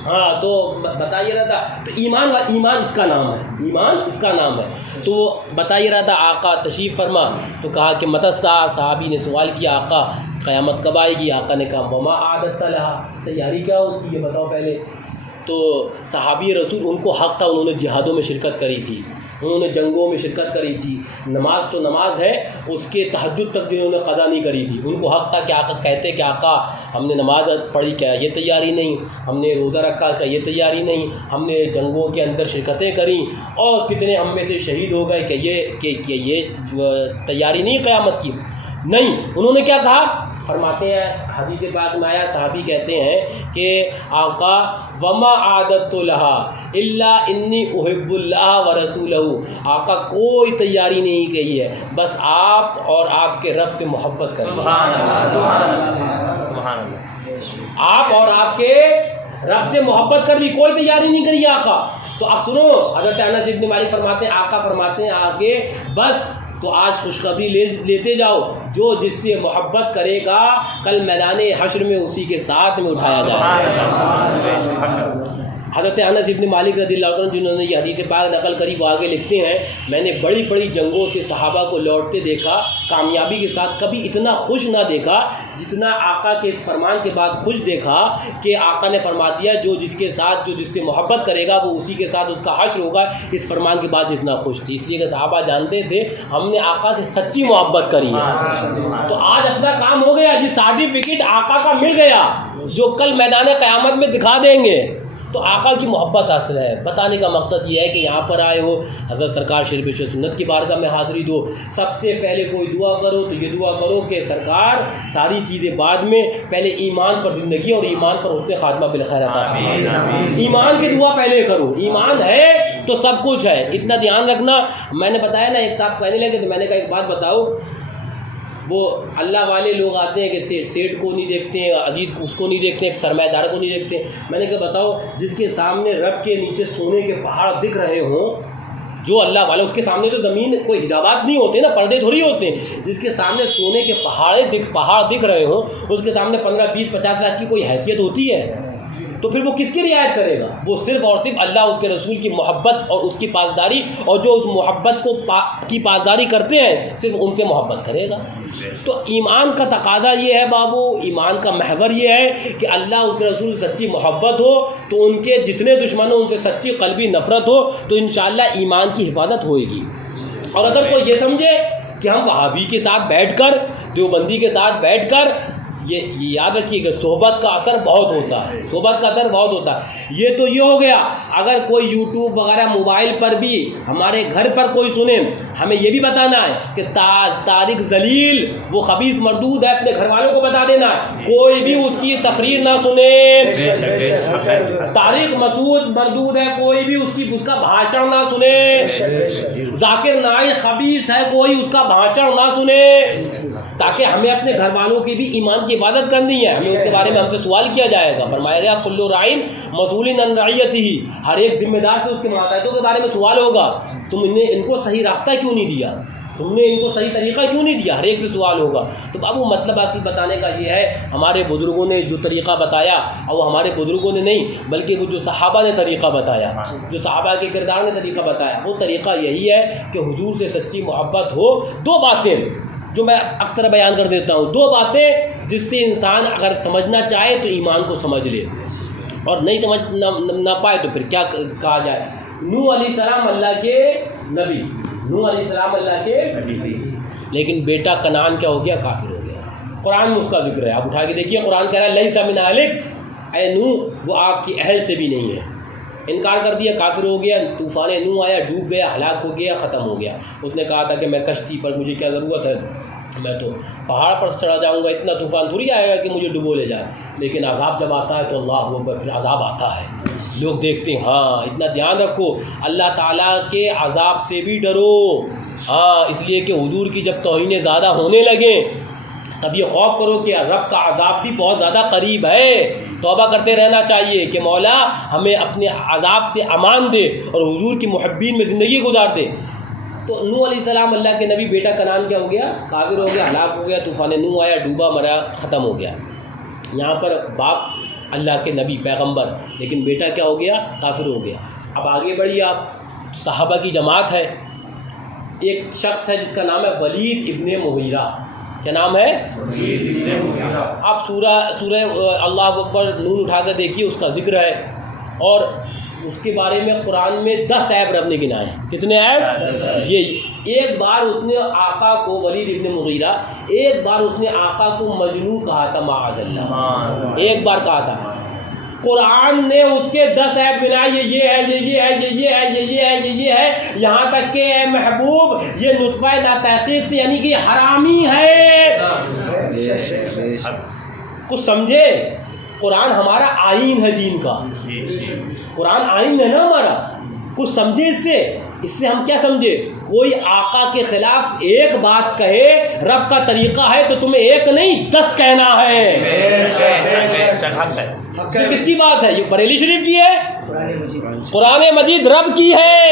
ہاں تو بتائیے رہا تھا، تو ایمان اس کا نام ہے، ایمان اس کا نام ہے۔ تو بتائیے رہا تھا آقا تشریف فرما، تو کہا کہ متسا، صحابی نے سوال کیا آقا قیامت کب آئے گی؟ آقا نے کہا وما عادت لہا، تیاری کیا اس کی یہ بتاؤ پہلے۔ تو صحابی رسول ان کو حق تھا، انہوں نے جہادوں میں شرکت کری تھی، انہوں نے جنگوں میں شرکت کری تھی، نماز تو نماز ہے، اس کے تہجد تک بھی انہوں نے قضا نہیں کری تھی، ان کو حق تھا کہ آقا کہتے کہ آقا ہم نے نماز پڑھی کیا یہ تیاری نہیں، ہم نے روزہ رکھا کیا یہ تیاری نہیں، ہم نے جنگوں کے اندر شرکتیں کریں، اور کتنے ہم میں سے شہید ہو گئے کہ یہ تیاری نہیں قیامت کی، نہیں۔ انہوں نے کیا کہا؟ فرماتے ہیں حدیث پاک میں آیا، صحابی کہتے ہیں کہ آقا وما عادت لہا الا انی احب اللہ ورسولہ، آقا کوئی تیاری نہیں کہی ہے، بس آپ اور آپ کے رب سے محبت کریں، سبحان اللہ، آپ اور آپ کے رب سے محبت کر لی، کوئی تیاری نہیں کری آقا۔ تو اب سنو، حضرت انس بن مالک فرماتے ہیں آقا فرماتے ہیں آگے بس تو آج خوشخبری لیتے جاؤ، جو جس سے محبت کرے گا کل میدان حشر میں اسی کے ساتھ میں اٹھایا جائے گا۔ حضرت انس بن مالک رضی اللہ عنہ جنہوں نے یہ حدیث پاک نقل کری وہ آگے لکھتے ہیں میں نے بڑی بڑی جنگوں سے صحابہ کو لوٹتے دیکھا کامیابی کے ساتھ، کبھی اتنا خوش نہ دیکھا جتنا آقا کے اس فرمان کے بعد خوش دیکھا کہ آقا نے فرما دیا جو جس کے ساتھ جو جس سے محبت کرے گا وہ اسی کے ساتھ اس کا حشر ہوگا، اس فرمان کے بعد جتنا خوش تھی، اس لیے کہ صحابہ جانتے تھے ہم نے آقا سے سچی محبت کری ہے۔ تو آج اپنا کام ہو گیا، جس سرٹیفکیٹ آقا کا مل گیا جو کل میدان قیامت میں دکھا دیں گے، تو آقا کی محبت حاصل ہے۔ بتانے کا مقصد یہ ہے کہ یہاں پر آئے ہو حضرت سرکار شریف سنت کی بارگاہ میں حاضری دو، سب سے پہلے کوئی دعا کرو تو یہ دعا کرو کہ سرکار ساری چیزیں بعد میں، پہلے ایمان پر زندگی اور ایمان پر حسن خاتمہ بالخیر عطا فرمائے۔ ایمان کی دعا پہلے کرو، ایمان ہے تو سب کچھ ہے، اتنا دھیان رکھنا۔ میں نے بتایا نا ایک صاحب کہنے لگے تو میں نے کہا ایک بات بتاؤ، وہ اللہ والے لوگ آتے ہیں کہ سیٹ کو نہیں دیکھتے ہیں، عزیز اس کو نہیں دیکھتے ہیں، سرمایہ دار کو نہیں دیکھتے ہیں۔ میں نے کہا بتاؤ جس کے سامنے رب کے نیچے سونے کے پہاڑ دکھ رہے ہوں، جو اللہ والا اس کے سامنے تو زمین کوئی حجابات نہیں ہوتے نا، پردے تھوڑی ہوتے ہیں، جس کے سامنے سونے کے پہاڑ دکھ رہے ہوں اس کے سامنے 15 20 50 لاکھ کی کوئی حیثیت ہوتی ہے؟ تو پھر وہ کس کی رعایت کرے گا؟ وہ صرف اور صرف اللہ اس کے رسول کی محبت اور اس کی پاسداری، اور جو اس محبت کی پاسداری کرتے ہیں صرف ان سے محبت کرے گا۔ تو ایمان کا تقاضا یہ ہے بابو، ایمان کا محور یہ ہے کہ اللہ اس کے رسول سے سچی محبت ہو تو ان کے جتنے دشمن ہوں ان سے سچی قلبی نفرت ہو تو انشاءاللہ ایمان کی حفاظت ہوئے گی۔ اور اگر کوئی یہ سمجھے کہ ہم وہابی کے ساتھ بیٹھ کر، دیوبندی کے ساتھ بیٹھ کر، یہ یاد رکھیے کہ صحبت کا اثر بہت ہوتا ہے، صحبت کا اثر بہت ہوتا ہے۔ یہ تو یہ ہو گیا، اگر کوئی یوٹیوب وغیرہ موبائل پر بھی ہمارے گھر پر کوئی سنے، ہمیں یہ بھی بتانا ہے کہ طارق ذلیل وہ خبیث مردود ہے، اپنے گھر والوں کو بتا دینا ہے کوئی بھی اس کی تقریر نہ سنے۔ طارق مسعود مردود ہے، کوئی بھی اس کا بھاشن نہ سنے۔ ذاکر نائک خبیث ہے، کوئی اس کا بھاشن نہ سنے، تاکہ ہمیں اپنے گھر والوں کی بھی ایمان کی حفاظت کرنی ہے، ہمیں ان کے بارے میں ہم سے سوال کیا جائے گا۔ فرمایا گیا کل راعٍ مسئول عن رعیتہ، ہر ایک ذمہ دار سے اس کے ماتحتوں کے بارے میں سوال ہوگا، تم ان کو صحیح راستہ کیوں نہیں دیا، تم نے ان کو صحیح طریقہ کیوں نہیں دیا؟ ہر ایک سے سوال ہوگا. تو بابو مطلب اصل بتانے کا یہ ہے ہمارے بزرگوں نے جو طریقہ بتایا، اور وہ ہمارے بزرگوں نے نہیں بلکہ وہ جو صحابہ نے طریقہ بتایا، جو صحابہ کے کردار نے طریقہ بتایا، وہ طریقہ یہی ہے کہ حضور سے سچی محبت ہو. دو باتیں جو میں اکثر بیان کر دیتا ہوں، دو باتیں جس سے انسان اگر سمجھنا چاہے تو ایمان کو سمجھ لے، اور نہیں سمجھ نہ پائے تو پھر کیا کہا جائے. نوح علیہ السلام اللہ کے نبی، نوح علیہ السلام اللہ کے نبی، لیکن بیٹا کنعان کیا ہو گیا؟ کافر ہو گیا. قرآن میں اس کا ذکر ہے، آپ اٹھا کے دیکھیے، قرآن کہہ رہا ہے لیس من اہلک، اے نوح وہ آپ کی اہل سے بھی نہیں ہے. انکار کر دیا، کافر ہو گیا. طوفان نوح آیا، ڈوب گیا، ہلاک ہو گیا، ختم ہو گیا. اس نے کہا تھا کہ میں کشتی پر، مجھے کیا ضرورت ہے، میں تو پہاڑ پر چڑھا جاؤں گا، اتنا طوفان تھوڑی آئے گا کہ مجھے ڈبو لے جائے. لیکن عذاب جب آتا ہے تو اللہ اکبر، پھر عذاب آتا ہے. لوگ دیکھتے ہیں. ہاں اتنا دھیان رکھو، اللہ تعالیٰ کے عذاب سے بھی ڈرو. ہاں اس لیے کہ حضور کی جب توہینیں زیادہ ہونے لگیں تب یہ خوف کرو کہ رب کا عذاب بھی بہت زیادہ قریب ہے. توبہ کرتے رہنا چاہیے کہ مولا ہمیں اپنے عذاب سے امان دے اور حضور کی محبین میں زندگی گزار دے. تو نوح علیہ السلام اللہ کے نبی، بیٹا کنعان کیا ہو گیا؟ کافر ہو گیا، ہلاک ہو گیا. طوفان نوح آیا، ڈوبا، مرا، ختم ہو گیا. یہاں پر باپ اللہ کے نبی پیغمبر، لیکن بیٹا کیا ہو گیا؟ کافر ہو گیا. اب آگے بڑھیے آپ، صحابہ کی جماعت ہے. ایک شخص ہے جس کا نام ہے ولید ابن مغیرہ. کیا نام ہے؟ ولید ابن مغیرہ. آپ سورہ اللہ اکبر نون اٹھا کر دیکھیے، اس کا ذکر ہے. اور اس کے بارے میں قرآن میں 10 عیب رب نے گنائے ہیں. کتنے عیب؟ یہ ایک بار اس نے آقا کو، ولید ابن مغیرہ ایک بار اس نے آقا کو مجنون کہا تھا، معاذ اللہ، ایک بار کہا تھا. قرآن نے اس کے 10 عیب گنائے، یہ ہے، یہ ہے، یہ ہے، یہ ہے، یہ ہے، یہاں تک کہ اے محبوب یہ نطفہ لا تحقیق سے، یعنی کہ حرامی ہے. کچھ سمجھے؟ قرآن ہمارا آئین ہے دین کا، قرآن آئین ہے نا ہمارا. کچھ سمجھے اس سے ہم کیا سمجھے؟ کوئی آقا کے خلاف ایک بات کہے، رب کا طریقہ ہے تو تمہیں ایک نہیں 10 کہنا ہے. یہ کس کی بات ہے؟ یہ بریلی شریف کی ہے، قرآن مجید رب کی ہے.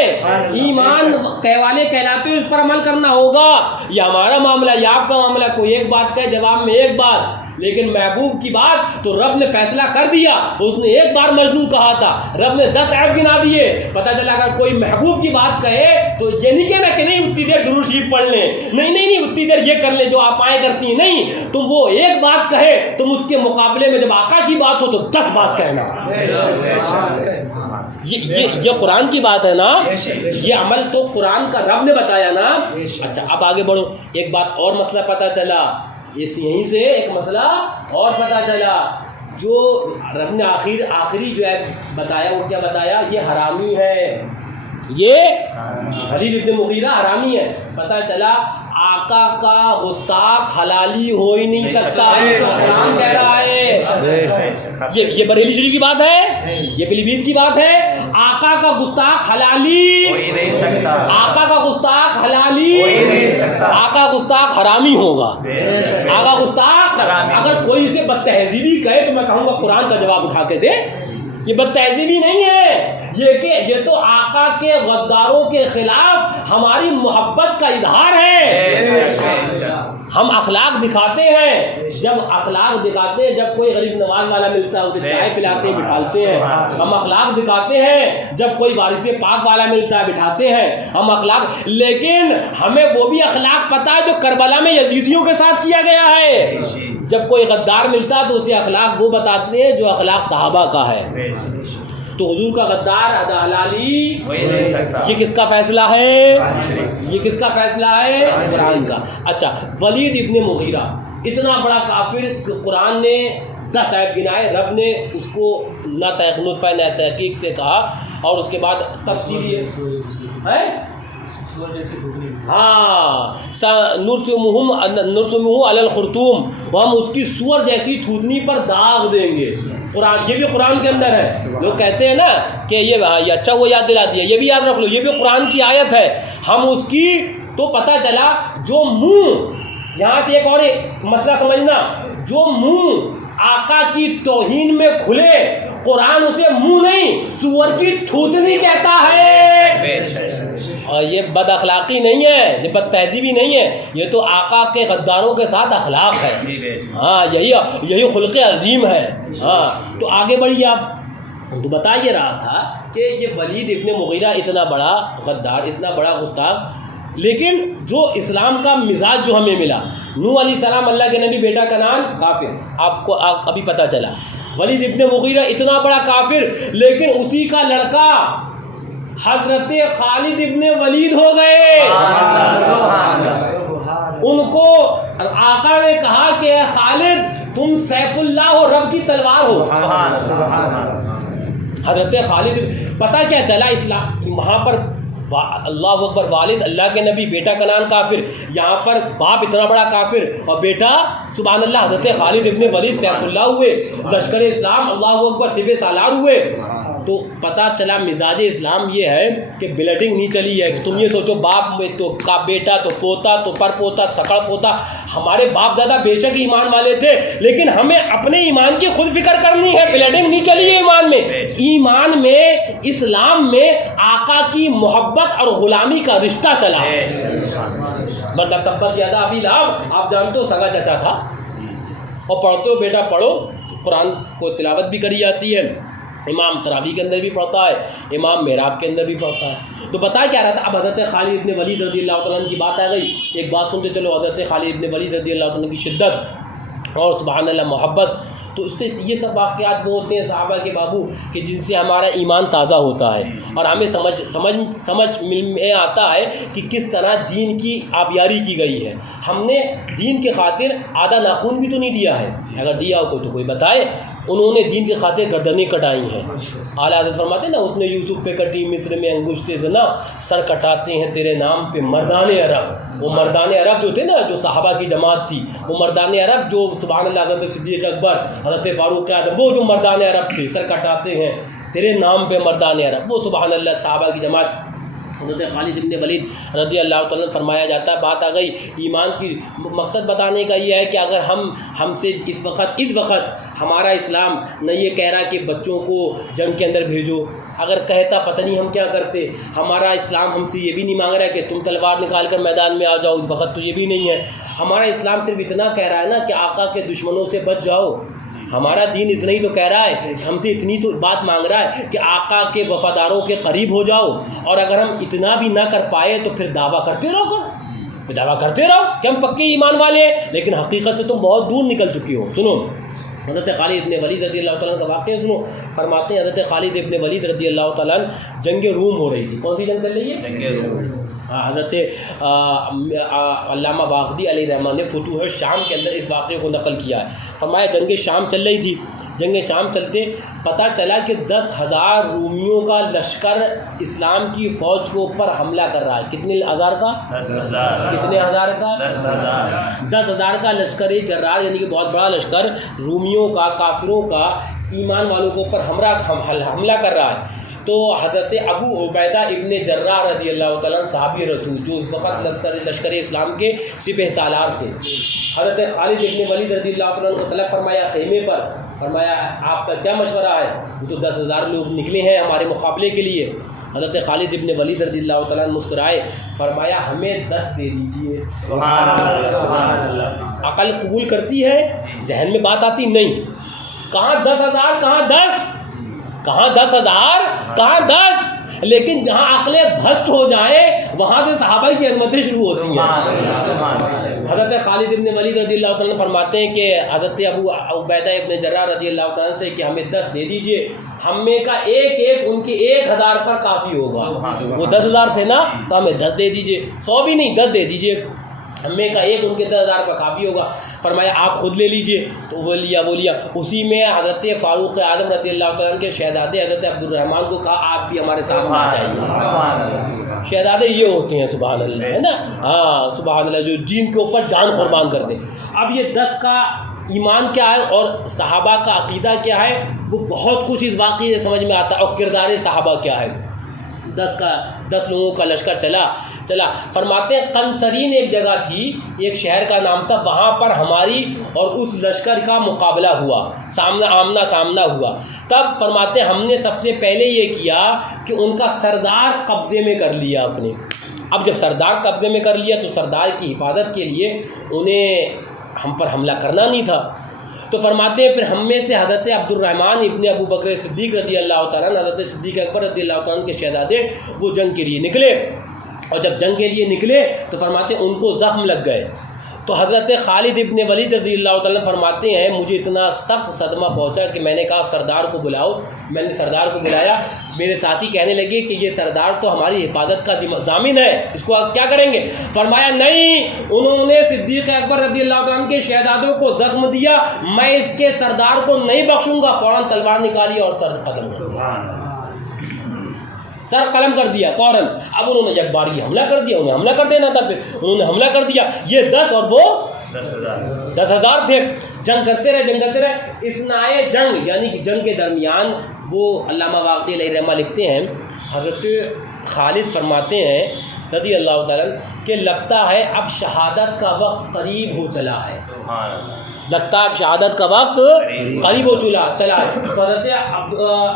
ایمان والے کہلاتے اس پر عمل کرنا ہوگا. یہ ہمارا معاملہ، یہ آپ کا معاملہ. کوئی ایک بات کہے، جواب میں ایک بات. لیکن محبوب کی بات تو رب نے فیصلہ کر دیا. اس نے ایک بار مجنون کہا تھا، رب نے 10 عیب گنا دیے. پتہ چلا اگر کوئی محبوب کی بات کہے تو یہ نہیں کہنا کہ نہیں اتنی دیر درود شریف پڑھ لیں، نہیں اتنی دیر یہ کر لیں جو آپ آئے کرتی ہیں. نہیں، تم وہ ایک بات کہے تم اس کے مقابلے میں جب آقا کی بات ہو تو 10 بات کہنا. یہ قرآن کی بات ہے نا، یہ عمل تو قرآن کا رب نے بتایا نا. اچھا اب آگے بڑھو. ایک بات اور مسئلہ پتہ چلا، یہیں سے ایک مسئلہ اور پتہ چلا. جو رب نے آخری جو ہے بتایا، وہ کیا بتایا؟ یہ حرامی ہے، یہ ولید ابن مغیرہ حرامی ہے. پتہ چلا آقا کا گستاخ حلالی ہو ہی نہیں سکتا. قرآن کہہ رہا ہے، یہ بریلی شریف کی بات ہے، یہ پیلی بھیت کی بات ہے. آقا کا گستاخ حلالی ہو ہی نہیں سکتا، آقا کا گستاخ حلالی ہو ہی نہیں سکتا. آقا گستاخ حرامی ہوگا، آقا گستاخ. اگر کوئی اسے بد تہذیبی کہے تو میں کہوں گا قرآن کا جواب اٹھا کے دے. یہ بد تہذیبی نہیں ہے، یہ تو آقا کے غداروں کے خلاف ہماری محبت کا اظہار ہے. ہم اخلاق دکھاتے ہیں، جب اخلاق دکھاتے ہیں، جب کوئی غریب نواز والا ملتا ہے اسے چائے پلاتے ہیں، بٹھاتے ہیں. ہم اخلاق دکھاتے ہیں جب کوئی وارث پاک والا ملتا ہے، بٹھاتے ہیں. ہم اخلاق، لیکن ہمیں وہ بھی اخلاق پتہ ہے جو کربلا میں یزیدیوں کے ساتھ کیا گیا ہے. جب کوئی غدار ملتا ہے تو اسے اخلاق وہ بتاتے ہیں جو اخلاق صحابہ کا ہے. تو حضور کا غدار حلالی یہ کس کا فیصلہ ہے؟ یہ کس کا فیصلہ ہے؟ قرآن کا. اچھا ولید ابن مغیرہ اتنا بڑا کافر، قرآن نے 10 عیب گنائے، رب نے اس کو نہ تحقیق سے کہا. اور اس کے بعد تفصیلی ہے نرسمہ علی الخرطوم، ہم اس کی سور جیسی تھوتنی پر داغ دیں گے. قرآن، یہ بھی قرآن کے اندر ہے. لوگ کہتے ہیں نا کہ یہ اچھا وہ یاد دلا دیا، یہ بھی یاد رکھ لو، یہ بھی قرآن کی آیت ہے. ہم اس کی، تو پتہ چلا جو منہ، یہاں سے ایک اور مسئلہ سمجھنا، جو منہ آقا کی توہین میں کھلے، قرآن اسے منہ نہیں سور کی تھوتنی کہتا ہے. اور یہ بد اخلاقی نہیں ہے، یہ بد تہذیبی نہیں ہے، یہ تو آقا کے غداروں کے ساتھ اخلاق ہے. ہاں یہی خلق عظیم ہے. ہاں تو آگے بڑھیے آپ. تو بتا یہ رہا تھا کہ یہ ولید ابن مغیرہ اتنا بڑا غدار، اتنا بڑا گستاخ، لیکن جو اسلام کا مزاج جو ہمیں ملا، نوح علیہ السلام اللہ کے نبی، بیٹا کنعان کافر، آپ کو ابھی پتہ چلا. ولید ابن مغیرہ اتنا بڑا کافر، لیکن اسی کا لڑکا حضرت خالد ابن ولید ہو گئے. ان کو آقا نے کہا کہ اے خالد تم سیف اللہ ہو، رب کی تلوار ہو. حضرت خالد پتہ کیا چلا اسلام وہاں پر، اللہ اکبر، والد اللہ کے نبی، بیٹا کنعان کافر، یہاں پر باپ اتنا بڑا کافر اور بیٹا سبحان اللہ حضرت خالد ابن ولید سیف اللہ ہوئے، لشکر اسلام اللہ اکبر سپہ سالار ہوئے. تو پتہ چلا مزاج اسلام یہ ہے کہ بلڈنگ نہیں چلی ہے کہ تم یہ سوچو باپ میں تو کا بیٹا تو پوتا تو پر پوتا سکڑ پوتا. ہمارے باپ دادا بے شک ایمان والے تھے، لیکن ہمیں اپنے ایمان کی خود فکر کرنی ہے. بلڈنگ نہیں چلی ہے ایمان میں. ایمان میں، اسلام میں آقا کی محبت اور غلامی کا رشتہ چلا ہے. بندہ تبت یادا ابی لہب، آپ جانتے ہو سگا چچا تھا، اور پڑھتے ہو بیٹا پڑھو، قرآن کو تلاوت بھی کری جاتی ہے، امام تراویح کے اندر بھی پڑھتا ہے، امام محراب کے اندر بھی پڑھتا ہے. تو بتا کیا رہا تھا. اب حضرت خالد ابن ولید رضی اللہ تعالیٰ عنہ کی بات آ گئی. ایک بات سنتے چلو، حضرت خالد ابن ولید رضی اللہ تعالیٰ عنہ کی شدت اور سبحان اللہ محبت، تو اس سے یہ سب واقعات وہ ہوتے ہیں صحابہ کے بابو کہ جن سے ہمارا ایمان تازہ ہوتا ہے اور ہمیں سمجھ میں آتا ہے کہ کس طرح دین کی آبیاری کی گئی ہے. ہم نے دین کے خاطر آدھا ناخون بھی تو نہیں دیا ہے، اگر دیا ہو تو کوئی بتائے. انہوں نے دین کی خاطر گردنیں کٹائی ہیں. اعلیٰ حضرت فرماتے ہیں نا، اس نے یوسف پہ کٹی مصر میں انگشت زنا، سر کٹاتے ہیں تیرے نام پہ مردان عرب. وہ مردان عرب جو تھے نا، جو صحابہ کی جماعت تھی، وہ مردان عرب جو سبحان اللہ حضرت صدیق اکبر، حضرت فاروق اعظم، وہ جو مردان عرب تھے، سر کٹاتے ہیں تیرے نام پہ مردان عرب، وہ سبحان اللہ صحابہ کی جماعت. حضرت خالد ابن ولید رضی اللہ تعالیٰ عنہ فرمایا جاتا ہے. بات آ گئی ایمان کی. مقصد بتانے کا یہ ہے کہ اگر ہم سے اس وقت ہمارا اسلام نہ یہ کہہ رہا کہ بچوں کو جنگ کے اندر بھیجو، اگر کہتا پتہ نہیں ہم کیا کرتے. ہمارا اسلام ہم سے یہ بھی نہیں مانگ رہا ہے کہ تم تلوار نکال کر میدان میں آ جاؤ، اس وقت تو یہ بھی نہیں ہے. ہمارا اسلام صرف اتنا کہہ رہا ہے نا کہ آقا کے دشمنوں سے بچ جاؤ. ہمارا دین اتنا ہی تو کہہ رہا ہے، ہم سے اتنی تو بات مانگ رہا ہے کہ آقا کے وفاداروں کے قریب ہو جاؤ. اور اگر ہم اتنا بھی نہ کر پائے تو پھر دعویٰ کرتے رہو کہ ہم پکے ایمان والے ہیں، لیکن حقیقت سے تم بہت دور نکل چکی ہو. سنو حضرت خالد ابن ولید رضی اللہ تعالیٰ عنہ کا واقعہ سنو. فرماتے ہیں حضرت خالد ابن ولید رضی اللہ تعالیٰ عنہ جنگ روم ہو رہی تھی. کون سی جنگ چل رہی ہے؟ جنگ روم. حضرت علامہ باغدی علیہ رحمٰن نے فتوح شام کے اندر اس واقعے کو نقل کیا ہے. فرمایا جنگ شام چل رہی تھی. جنگ شام چلتے پتہ چلا کہ 10,000 رومیوں کا لشکر اسلام کی فوج کے اوپر حملہ کر رہا ہے. کتنے ہزار کا؟ 10,000. کتنے ہزار کا؟ 10,000 کا لشکر جرار، یعنی کہ بہت بڑا لشکر رومیوں کا، کافروں کا ایمان والوں کے اوپر حملہ کر رہا ہے. تو حضرت ابو عبیدہ ابن جراح رضی اللہ تعالیٰ عنہ صحابی رسول جو اس وقت لشکر اسلام کے سپہ سالار تھے، حضرت خالد ابن ولید رضی اللہ تعالیٰ عنہ کو طلب فرمایا خیمے پر. فرمایا آپ کا کیا مشورہ ہے؟ وہ تو 10,000 لوگ نکلے ہیں ہمارے مقابلے کے لیے. حضرت خالد ابن ولید رضی اللہ تعالیٰ عنہ مسکرائے، فرمایا ہمیں 10 دے دیجیے. سبحان اللہ. عقل قبول کرتی ہے، ذہن میں بات آتی نہیں. کہاں 10,000، کہاں 10، کہاں 10,000، کہاں 10. لیکن جہاں عقلیں بھست ہو جائے وہاں سے صحابہ کی عظمتیں شروع ہوتی ہیں. حضرت خالد ابن ولید رضی اللہ تعالیٰ فرماتے ہیں کہ حضرت ابو عبیدہ ابن جراح رضی اللہ تعالیٰ سے کہ ہمیں 10 دے دیجئے. ہم میں کا ایک ان کے 1,000 پر کافی ہوگا. وہ 10,000 تھے نا، تو ہمیں 10 دے دیجئے. 100 بھی نہیں، 10 دے دیجئے. ہم میں کا ایک ان کے 10,000 پر کافی ہوگا. فرمایا آپ خود لے لیجئے. تو وہ لیا. اسی میں حضرت فاروق اعظم رضی اللہ تعالیٰ کے شہزادے حضرت عبد الرحمن کو کہا آپ بھی ہمارے ساتھ آ جائیے. شہزادے یہ ہوتے ہیں سبحان اللہ، ہے نا. ہاں سبحان اللہ، جو دین کے اوپر جان قربان کر دیں. اب یہ 10 کا ایمان کیا ہے اور صحابہ کا عقیدہ کیا ہے، وہ بہت کچھ اس واقعے سے سمجھ میں آتا ہے. اور کردار صحابہ کیا ہے. 10 لوگوں کا لشکر چلا. فرماتے ہیں قنسرین ایک جگہ تھی، ایک شہر کا نام تھا. وہاں پر ہماری اور اس لشکر کا مقابلہ ہوا، آمنا سامنا ہوا. تب فرماتے ہیں ہم نے سب سے پہلے یہ کیا کہ ان کا سردار قبضے میں کر لیا اپنے. اب جب سردار قبضے میں کر لیا تو سردار کی حفاظت کے لیے انہیں ہم پر حملہ کرنا نہیں تھا. تو فرماتے ہیں پھر ہم میں سے حضرت عبد الرحمن ابن ابو بکر صدیق رضی اللہ تعالیٰ عنہ، حضرت صدیق اکبر رضی اللہ تعالیٰ عنہ کے شہزادے، وہ جنگ کے لیے نکلے. اور جب جنگ کے لیے نکلے تو فرماتے ہیں ان کو زخم لگ گئے. تو حضرت خالد ابن ولید رضی اللہ تعالیٰ فرماتے ہیں مجھے اتنا سخت صدمہ پہنچا کہ میں نے کہا سردار کو بلاؤ. میں نے سردار کو بلایا. میرے ساتھی کہنے لگے کہ یہ سردار تو ہماری حفاظت کا ضامن ہے، اس کو آپ کیا کریں گے؟ فرمایا نہیں، انہوں نے صدیق اکبر رضی اللہ تعالیٰ عنہ کے شہزادوں کو زخم دیا، میں اس کے سردار کو نہیں بخشوں گا. فوراً تلوار نکالی اور سر قتل کر دیا، سر قلم کر دیا فوراً. اب انہوں نے یک بارگی حملہ کر دیا، انہیں حملہ کر دینا تھا، پھر انہوں نے حملہ کر دیا. یہ 10 اور وہ 10,000 تھے. جنگ کرتے رہے. اثنائے جنگ یعنی کہ جنگ کے درمیان وہ علامہ واقعی علیہ رحمہ لکھتے ہیں، حضرت خالد فرماتے ہیں رضی اللہ تعالیٰ کہ لگتا ہے اب شہادت کا وقت قریب ہو چلا ہے. لگتا ہے اب شہادت کا وقت قریب ہو چلا ہے. حضرت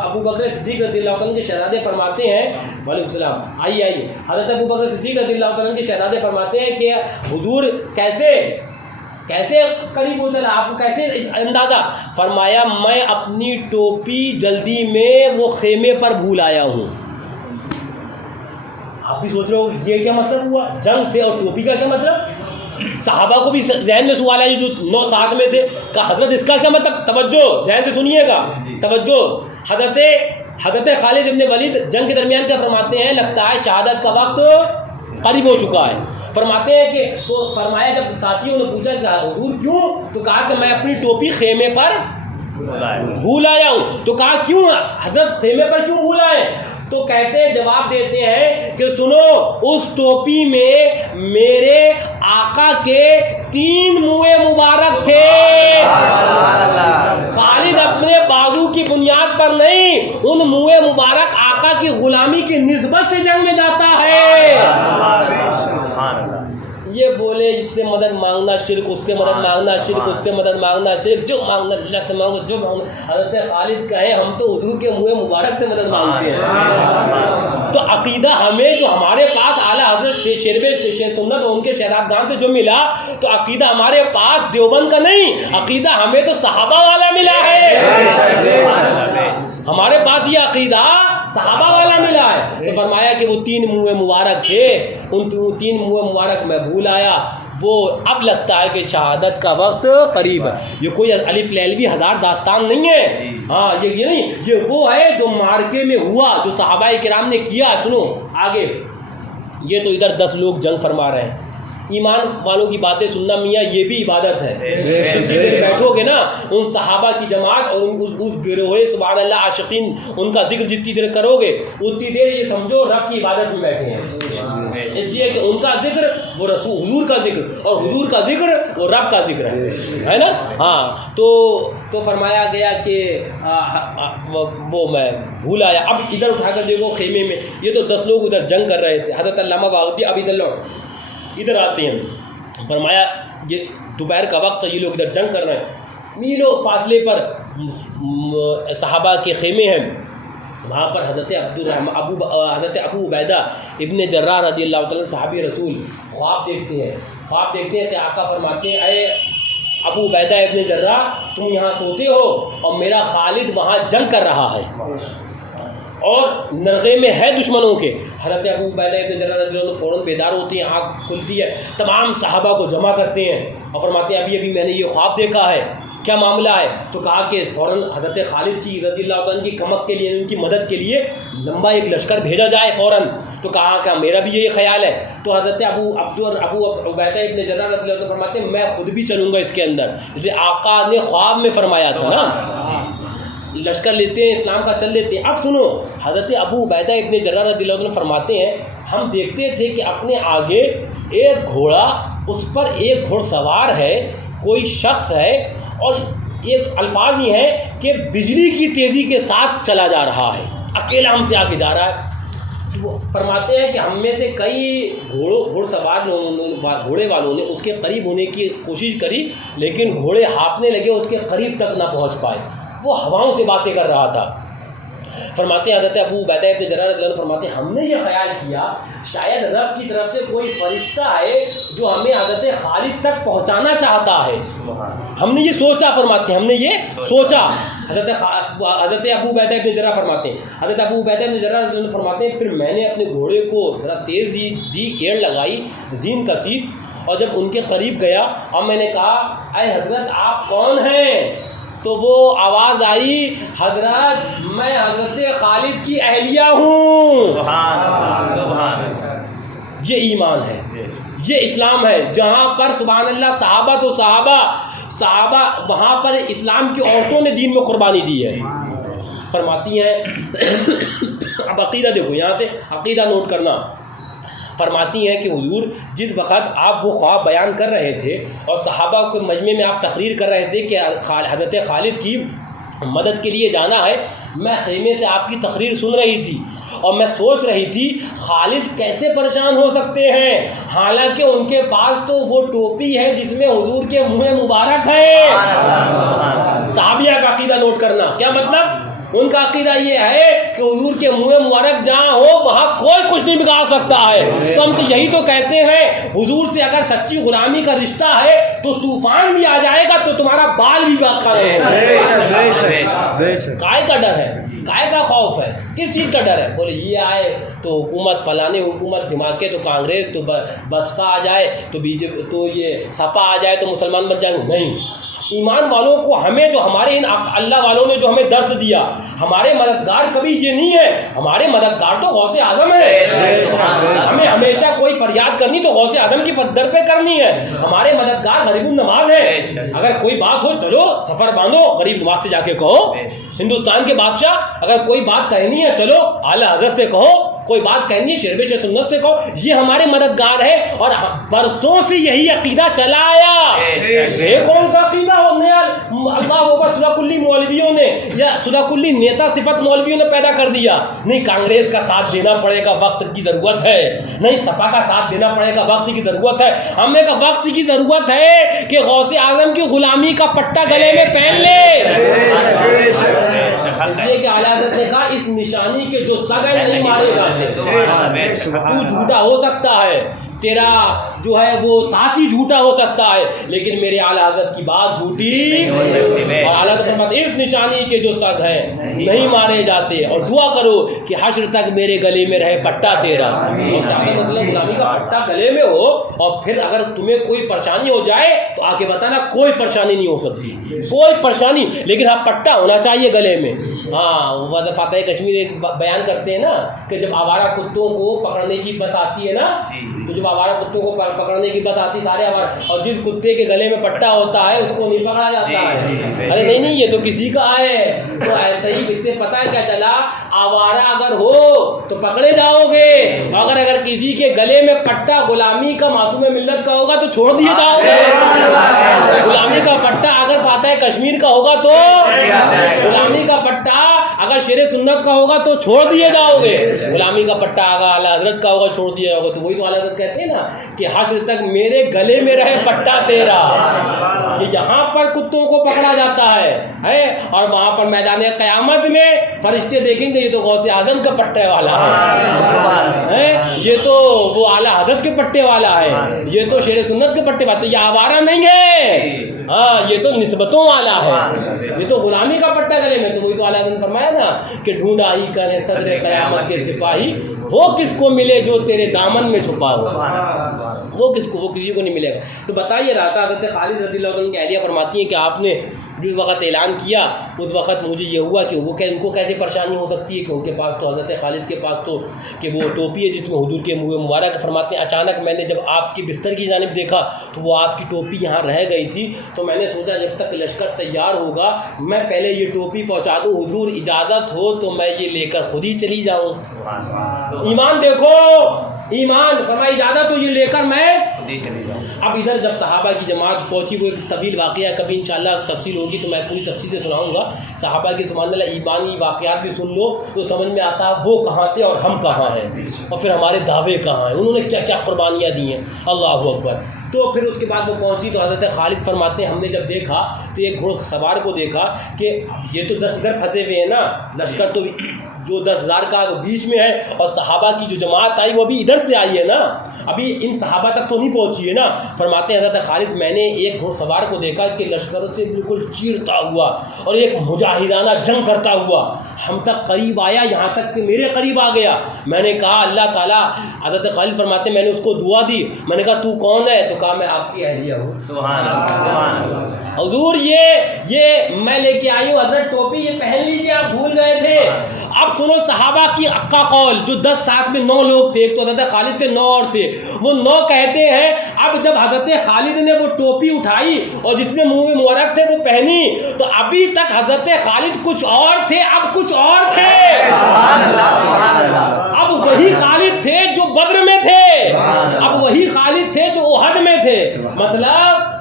ابو بکر صدیق رضی اللہ تعالیٰ کے شہزادے فرماتے ہیں، وعلیکم السلام، آئیے. حضرت ابو بکر صدیق رضی اللہ تعالیٰ کے شہزادے فرماتے ہیں کہ حضور کیسے قریب ہو چلا، آپ کو کیسے اندازہ؟ فرمایا میں اپنی ٹوپی جلدی میں وہ خیمے پر بھول آیا ہوں. آپ بھی سوچ رہے ہو یہ کیا مطلب ہوا جنگ سے اور ٹوپی کا کیا مطلب؟ صحابہ کو بھی ذہن میں سوال ہے جو 9 ساتھ میں تھے کہ حضرت اس کا کیا مطلب؟ توجہ ذہن سے سنیے گا، توجہ. حضرت خالد ابن ولید جنگ کے درمیان کیا فرماتے ہیں؟ لگتا ہے شہادت کا وقت قریب ہو چکا ہے. فرماتے ہیں کہ تو فرمایا جب ساتھیوں نے پوچھا کہ حضور کیوں؟ تو کہا کہ میں اپنی ٹوپی خیمے پر بھول آیا ہوں. تو کہا کیوں حضرت خیمے پر کیوں بھول آئے؟ تو کہتے ہیں، جواب دیتے ہیں کہ سنو، اس ٹوپی میں میرے آقا کے 3 منہ مبارک تھے. خالد اپنے بازو کی بنیاد پر نہیں، ان منہ مبارک آقا کی غلامی کی نسبت سے جنگ میں جاتا ہے. یہ بولے اس سے مدد مانگنا شرک، اس سے مدد مانگنا شرک، اس سے مدد مانگنا شرک، جو مانگنا اللہ سے مانگو، جو مانگنا. حضرت خالد کہیں ہم تو حضور کے منہ مبارک سے مدد مانگتے ہیں. تو عقیدہ ہمیں جو ہمارے پاس اعلیٰ حضرت شیرب سنت اور ان کے شہزادگان سے جو ملا، تو عقیدہ ہمارے پاس دیوبند کا نہیں، عقیدہ ہمیں تو صحابہ والا ملا ہے. ہمارے پاس یہ عقیدہ صحابہ والا ملا ہے. تو فرمایا کہ وہ 3 منہ مبارک تھے، ان 3 منہ مبارک میں بھول آیا. وہ اب لگتا ہے کہ شہادت کا وقت قریب ہے. یہ کوئی الف لیلوی ہزار داستان نہیں ہے. ہاں یہ نہیں، یہ وہ ہے جو مارکے میں ہوا، جو صحابہ کرام نے کیا. سنو آگے، یہ تو ادھر 10 لوگ جنگ فرما رہے ہیں. ایمان والوں کی باتیں سننا میاں یہ بھی عبادت ہے. بیٹھو گے نا ان صحابہ کی جماعت اور اس گروہ سبحان اللہ عاشقین، ان کا ذکر جتنی دیر کرو گے اتنی دیر یہ سمجھو رب کی عبادت میں بیٹھے ہیں. اس لیے کہ ان کا ذکر وہ رسول حضور کا ذکر، اور حضور کا ذکر وہ رب کا ذکر ہے نا. ہاں تو فرمایا گیا کہ وہ میں بھول آیا. اب ادھر اٹھا کر دیکھو خیمے میں یہ تو 10 لوگ ادھر جنگ کر رہے تھے. حضرت علامہ باغوتی اب ادھر آتے ہیں. فرمایا یہ دوپہر کا وقت ہے، یہ لوگ ادھر جنگ کر رہے ہیں. میلوں فاصلے پر صحابہ کے خیمے ہیں. وہاں پر حضرت ابو عبیدہ ابن جراح رضی اللہ تعالیٰ صحابی رسول خواب دیکھتے ہیں کہ آقا فرماتے ہیں اے ابو عبیدہ ابن جراح تم یہاں سوتے ہو اور میرا خالد وہاں جنگ کر رہا ہے اور نرغے میں ہے دشمنوں کے. حضرت ابو عبیدہ ابن جراح رضی اللہ عنہ فوراً بیدار ہوتی ہیں، آنکھ کھلتی ہے، تمام صحابہ کو جمع کرتے ہیں اور فرماتے ہیں ابھی میں نے یہ خواب دیکھا ہے، کیا معاملہ ہے؟ تو کہا کہ فوراً حضرت خالد کی رضی اللہ عنہ کی کمک کے لیے، ان کی مدد کے لیے لمبا ایک لشکر بھیجا جائے فوراً. تو کہا کہ میرا بھی یہی خیال ہے. تو حضرت ابو عبیدہ ابن جراح رضی اللہ عنہ فرماتے ہیں میں خود بھی چلوں گا اس کے اندر، اس لیے آقا نے خواب میں فرمایا تھا نا. لشکر لیتے ہیں، اسلام کا چل لیتے ہیں. اب سنو، حضرت ابو عبیدہ ابن جراح رضی اللہ عنہ فرماتے ہیں ہم دیکھتے تھے کہ اپنے آگے ایک گھوڑا، اس پر ایک گھوڑ سوار ہے، کوئی شخص ہے، اور ایک الفاظ ہی ہیں کہ بجلی کی تیزی کے ساتھ چلا جا رہا ہے، اکیلا ہم سے آگے جا رہا ہے. وہ فرماتے ہیں کہ ہم میں سے کئی گھوڑ سوار گھوڑے والوں نے اس کے قریب ہونے کی کوشش کری، لیکن گھوڑے ہانپنے لگے، اس کے قریب تک نہ پہنچ پائے. وہ ہواؤں سے باتیں کر رہا تھا. فرماتے ہیں حضرت ابو عبیدہ ابن جراح رضی اللہ عنہ فرماتے ہیں ہم نے یہ خیال کیا شاید رب کی طرف سے کوئی فرشتہ ہے جو ہمیں حضرت خالد تک پہنچانا چاہتا ہے. ہم نے یہ سوچا, فرماتے ہیں ہم نے یہ سوچا. حضرت ابو عبیدہ ابن جراح فرماتے ہیں, حضرت ابو عبیدہ ابن جراح رضی اللہ عنہ فرماتے ہیں پھر میں نے اپنے گھوڑے کو ذرا تیز دی, ایڑ لگائی, زین کسی, اور جب ان کے قریب گیا اور میں نے کہا اے حضرت آپ کون ہیں, تو وہ آواز آئی حضرت میں حضرت خالد کی اہلیہ ہوں. یہ ایمان ہے, یہ اسلام ہے. جہاں پر سبحان اللہ صحابہ تو صحابہ وہاں پر اسلام کی عورتوں نے دین میں قربانی دی ہے. فرماتی ہیں اب عقیدہ دیکھو, یہاں سے عقیدہ نوٹ کرنا. فرماتی ہیں کہ حضور جس وقت آپ وہ خواب بیان کر رہے تھے اور صحابہ کے مجمع میں آپ تقریر کر رہے تھے کہ حضرت خالد کی مدد کے لیے جانا ہے, میں خیمے سے آپ کی تقریر سن رہی تھی اور میں سوچ رہی تھی خالد کیسے پریشان ہو سکتے ہیں, حالانکہ ان کے پاس تو وہ ٹوپی ہے جس میں حضور کے منہ مبارک ہے. صحابیہ کا عقیدہ نوٹ کرنا, کیا مطلب؟ ان کا عقیدہ یہ ہے کہ حضور کے منہ مبارک جہاں ہو وہاں کوئی کچھ نہیں بگاڑ سکتا ہے. تو ہم تو یہی تو کہتے ہیں حضور سے اگر سچی غلامی کا رشتہ ہے تو طوفان بھی آ جائے گا تو تمہارا بال بھی باقی رہے گا. کائے کا ڈر ہے, کائے کا خوف ہے, کس چیز کا ڈر ہے؟ بولے یہ آئے تو حکومت فلانے حکومت دھماکے تو کانگریس تو بسپا آ جائے تو بی جے پی تو یہ سپا آ جائے تو مسلمان بن جائیں گے. نہیں, ایمان والوں کو ہمیں جو ہمارے ان اللہ والوں نے جو ہمیں درس دیا, ہمارے مددگار کبھی یہ نہیں ہے, ہمارے مددگار تو غوث اعظم ہے. ہمیں ہمیشہ کوئی فریاد کرنی تو غوث اعظم کی در پہ کرنی ہے. ہمارے مددگار غریب النواز ہے. اگر کوئی بات ہو چلو سفر باندھو غریب نواز سے جا کے کہو. ہندوستان کے بادشاہ اگر کوئی بات کہنی ہے چلو اعلیٰ حضرت سے کہو, کوئی بات کہنی ہے شیربے شیر سنت سے کہو. یہ ہمارے مددگار ہے اور برسوں سے یہی عقیدہ چلا آیا. یہ کون سا عقیدہ ہو نیا اللہ اوپر صدق اللہ مولویوں نے یا صدق اللہ نیتا صفت مولویوں نے پیدا کر دیا. نہیں کانگریس کا ساتھ دینا پڑے گا, وقت کی ضرورت ہے. نہیں سپا کا ساتھ دینا پڑے گا, وقت کی ضرورت ہے. ہمیں کا وقت کی ضرورت ہے کہ غوث اعظم کی غلامی کا پٹا گلے میں پہن لے. اس لیے کہ اعلیٰ حضرت نے کہا اس نشانی کے جو سگے نہیں مارے جاتے. تو جھوٹا ہو سکتا ہے, تیرا جو ہے وہ ساتھی جھوٹا ہو سکتا ہے, لیکن میرے اعلیٰ حضرت کی بات جھوٹی. اور اعلیٰ حضرت اس نشانی کے جو سگ ہیں نہیں مارے جاتے. اور دعا کرو کہ حشر تک میرے گلے میں رہے پٹا تیرا. غلامی کا پٹا گلے میں ہو اور پھر اگر تمہیں کوئی پریشانی ہو جائے تو آ کے بتانا کوئی پریشانی نہیں ہو سکتی, کوئی پریشانی, لیکن ہاں پٹا ہونا چاہیے گلے میں. ہاں فاتح کشمیر ایک بیان کرتے ہیں نا کہ جب آوارہ کتوں کو پکڑنے کی بس آتی ہے نا, تو جب آوارہ کتوں کو پکڑنے کی بس آتی سارے آوارہ, اور جس کتے کے گلے میں پٹا ہوتا ہے اس کو نہیں پکڑا جاتا ہے. ارے نہیں یہ تو کسی کا ہے. تو ایسے ہی اس سے پتہ کیا چلا, آوارہ اگر ہو تو پکڑے جاؤ گے, اگر کسی کے گلے میں پٹا غلامی کا معصوم ملت کا ہوگا تو چھوڑ دیے جاؤ گے. غلامی کا پٹا اگر فاتح کشمیر کا ہوگا تو, غلامی کا پٹا اگر شیر سنت کا ہوگا تو چھوڑ دیے جاؤ گے. غلامی کا پٹا اگر اعلیٰ حضرت کا ہوگا چھوڑ دیا ہوگا. تو وہی تو اعلیٰ حضرت کہتے ہیں نا کہ حشر تک میرے گلے میں رہے پٹا تیرا. یہ یہاں پر کتوں کو پکڑا جاتا ہے اور وہاں پر میدان قیامت میں فرشتے دیکھیں گے یہ تو غوث اعظم کا پٹے والا ہے, یہ تو وہ اعلیٰ حضرت کے پٹے والا ہے, یہ تو شیر سنت کے پٹے والا. تو یہ آوارہ نہیں ہے, ہاں یہ تو نسبتوں والا ہے, یہ تو غلامی کا پٹا گلے میں. تو وہی تو اعلیٰ حضرت نے فرمایا نا کہ ڈھونڈا ہی کرے صدر قیامت کے سپاہی, وہ کس کو ملے جو تیرے دامن میں چھپا ہو. وہ کس کو, وہ کسی کو نہیں ملے گا. تو بتائیے رہا تھا حضرت خالد رضی اللہ عنہ کی اہلیہ فرماتی ہیں کہ آپ نے جس وقت اعلان کیا اس وقت مجھے یہ ہوا کہ وہ ان کو کیسے پریشانی ہو سکتی ہے کہ ان کے پاس تو حضرت خالد کے پاس تو کہ وہ ٹوپی ہے جس میں حضور کے منہ مبارک. فرماتے ہیں اچانک میں نے جب آپ کی بستر کی جانب دیکھا تو وہ آپ کی ٹوپی یہاں رہ گئی تھی. تو میں نے سوچا جب تک لشکر تیار ہوگا میں پہلے یہ ٹوپی پہنچا دوں, حضور اجازت ہو تو میں یہ لے کر خود ہی چلی جاؤں. ایمان دیکھو, ایمان فرمائی اجازت تو یہ لے کر میں چلی جاؤں. اب ادھر جب صحابہ کی جماعت پہنچی, وہ ایک طویل واقعہ ہے, کبھی انشاءاللہ تفصیل ہوگی تو میں پوری تفصیل سے سناؤں گا. صحابہ کی سبحان اللہ ایمانی واقعات بھی سن لو تو سمجھ میں آتا ہے وہ کہاں تھے اور ہم کہاں ہیں, اور پھر ہمارے دعوے کہاں ہیں, انہوں نے کیا کیا قربانیاں دی ہیں. اللہ اکبر. تو پھر اس کے بعد وہ پہنچی تو حضرت خالد فرماتے ہیں ہم نے جب دیکھا تو ایک گھوڑ سوار کو دیکھا کہ یہ تو 10 ادھر پھنسے ہوئے ہیں نا, لشکر تو جو 10,000 کا وہ بیچ میں ہے، اور صحابہ کی جو جماعت آئی وہ ابھی ادھر سے آئی ہے نا، ابھی ان صحابہ تک تو نہیں پہنچی ہے نا۔ فرماتے ہیں حضرت خالد میں نے ایک گھوڑ سوار کو دیکھا کہ لشکر سے بالکل چیرتا ہوا اور ایک مجاہدانہ جنگ کرتا ہوا ہم تک قریب آیا، یہاں تک کہ میرے قریب آ گیا۔ میں نے کہا اللہ تعالیٰ، حضرت خالد فرماتے ہیں میں نے اس کو دعا دی، میں نے کہا تو کون ہے؟ تو کہا میں آپ کی اہلیہ ہوں۔ سبحان اللہ۔ حضور یہ میں لے کے آئی ہوں حضرت ٹوپی، یہ پہن لیجیے، آپ بھول گئے تھے۔ اب سنو صحابہ کی کا قول، جو 10 ساتھ میں 9 لوگ تھے، ایک تو حضرت خالد کے 9 اور تھے، وہ 9 کہتے ہیں اب جب حضرت خالد نے وہ ٹوپی اٹھائی اور جس میں منہ میں مبارک تھے وہ پہنی، تو ابھی تک حضرت خالد کچھ اور تھے، اب کچھ اور تھے۔ اب وہی خالد تھے جو بدر میں تھے، اب وہی خالد تھے جو احد میں تھے۔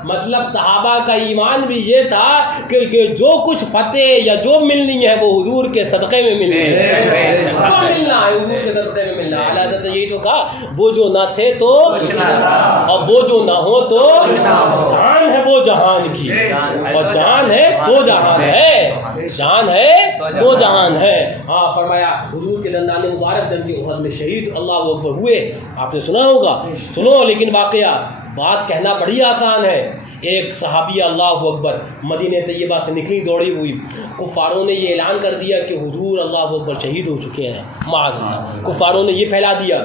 مطلب صحابہ کا ایمان بھی یہ تھا کہ جو کچھ فتح یا جو ملنی ہے وہ حضور کے صدقے میں ملنی ہے، جو ملنا ہے حضور کے صدقے میں ملنا ہے۔ اعلیٰ حضرت یہی تو کہا، وہ جو نہ تھے تو اور وہ جو نہ ہو تو جان ہے وہ جہان کی، اور جان ہے تو جہان ہے، جان ہے تو جہان ہے۔ ہاں فرمایا حضور کے دندان مبارک جنگ احد میں شہید اللہ اکبر ہوئے، آپ نے سنا ہوگا، سنو لیکن واقعہ بات کہنا بڑی آسان ہے۔ ایک صحابیہ اللہ اکبر مدینہ طیبہ سے نکلی دوڑی ہوئی، کفاروں نے یہ اعلان کر دیا کہ حضور اللہ اکبر شہید ہو چکے ہیں، معاذ اللہ، کفاروں نے یہ پھیلا دیا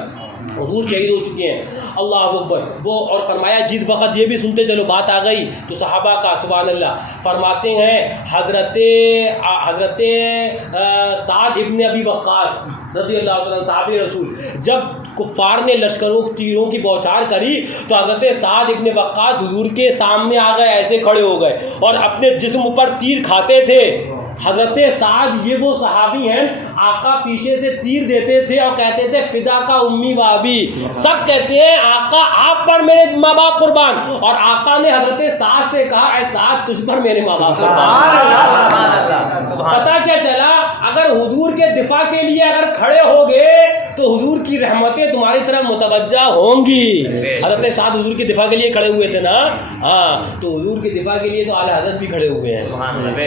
حضور شہید ہو چکے ہیں، اللہ اکبر۔ وہ اور فرمایا جس وقت یہ بھی سنتے چلو بات آ گئی تو صحابہ کا سبحان اللہ فرماتے ہیں حضرت سعد ابن ابی وقاص رضی اللہ تعالیٰ صحابی رسول، جب کفار نے لشکروں تیروں کی بوچھار کری تو حضرت سعد ابن وقاص حضور کے سامنے آ گئے، ایسے کھڑے ہو گئے اور اپنے جسم پر تیر کھاتے تھے۔ حضرت سعد یہ وہ صحابی ہیں، آقا پیچھے سے تیر دیتے تھے اور کہتے تھے فدا کا امی و ابی، سب کہتے ہیں آقا آپ پر میرے ماں باپ قربان، اور آقا نے حضرت سعد سے کہا اے سعد تجھ پر میرے ماں باپ قربان۔ پتہ کیا چلا، اگر حضور کے دفاع کے لیے اگر کھڑے ہوگے تو حضور کی رحمتیں تمہاری طرف متوجہ ہوں گی۔ حضرت سعد حضور کے دفاع کے لیے کھڑے ہوئے تھے نا، ہاں تو حضور کے دفاع کے لیے تو اعلیٰ حضرت بھی کھڑے ہوئے ہیں،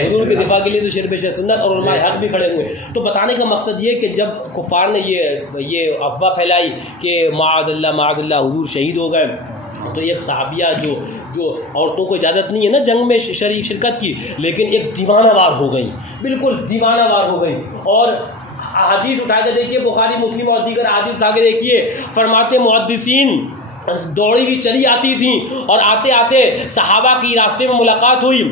حضور کے دفاع کے لیے تو شرب سنت اور علماء حق بھی کھڑے ہوئے۔ تو بتانے کا مقصد یہ کہ جب کفار نے یہ افواہ پھیلائی کہ معاذ اللہ حضور شہید ہو گئے، تو ایک صحابیہ جو عورتوں کو اجازت نہیں ہے نا جنگ میں شرکت کی، لیکن ایک دیوانہ وار ہو گئی، بالکل دیوانہ وار ہو گئی، اور حدیث اٹھا کے دیکھیے بخاری مسلم اور دیگر حدیث اٹھا کے دیکھیے، فرماتے محدثین دوڑی ہوئی چلی آتی تھیں اور آتے آتے صحابہ کی راستے میں ملاقات ہوئی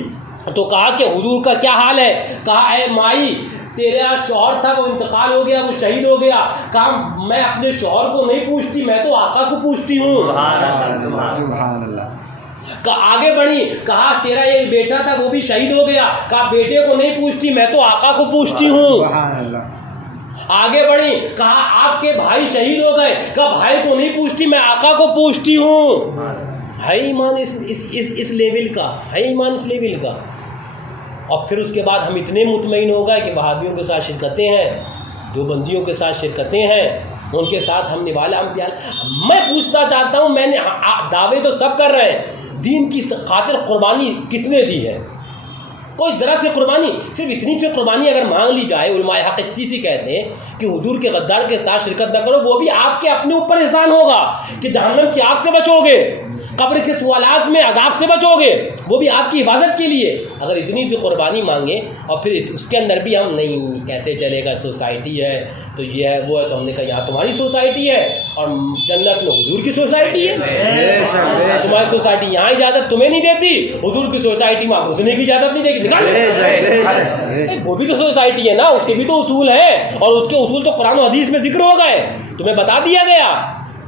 تو کہا کہ حضور کا کیا حال ہے؟ کہا اے مائی تیرا شوہر تھا وہ انتقال ہو گیا، وہ شہید ہو گیا۔ کہا میں اپنے شوہر کو نہیں پوچھتی، میں تو آقا کو پوچھتی ہوں۔ سبحان اللہ۔ آگے بڑھی، کہا تیرا یہ بیٹا تھا وہ بھی شہید ہو گیا، کہا بیٹے کو نہیں پوچھتی، میں تو آقا کو پوچھتی ہوں۔ آگے بڑھی، کہا آپ کے بھائی شہید ہو گئے، کہا بھائی کو نہیں پوچھتی، میں آقا کو پوچھتی ہوں۔ ہے ایمان اس لیول کا، ہے ایمان اس لیول کا۔ اور پھر اس کے بعد ہم اتنے مطمئن ہو گئے کہ وہابیوں کے ساتھ شرکتیں ہیں، دیوبندیوں کے ساتھ شرکتیں ہیں، ان کے ساتھ ہم نوالا ہم پیال۔ میں پوچھنا چاہتا ہوں، میں نے دعوے تو سب کر رہے ہیں، دین کی خاطر قربانی کس نے دی ہے؟ کوئی ذرا سی قربانی، صرف اتنی سی قربانی اگر مانگ لی جائے، علماء حق اتنی سی کہتے ہیں کہ حضور کے غدار کے ساتھ شرکت نہ کرو، وہ بھی آپ کے اپنے اوپر احسان ہوگا کہ جہنم کی آگ سے بچو گے، قبر کے سوالات میں عذاب سے بچو گے، وہ بھی آپ کی حفاظت کے لیے۔ اگر اتنی سی قربانی مانگے اور پھر اس کے اندر بھی ہم نہیں کیسے چلے گا، سوسائٹی ہے تو یہ ہے وہ ہے، تو ہم نے کہا یہاں تمہاری سوسائٹی ہے اور جنت میں حضور کی سوسائٹی ہے، تمہاری سوسائٹی یہاں اجازت تمہیں نہیں دیتی، حضور کی سوسائٹی میں گھسنے کی اجازت نہیں دے گی، نکال۔ وہ بھی تو سوسائٹی ہے نا، اس کے بھی تو اصول ہیں، اور اس کے اصول تو قرآن و حدیث میں ذکر ہو گئے، تمہیں بتا دیا گیا۔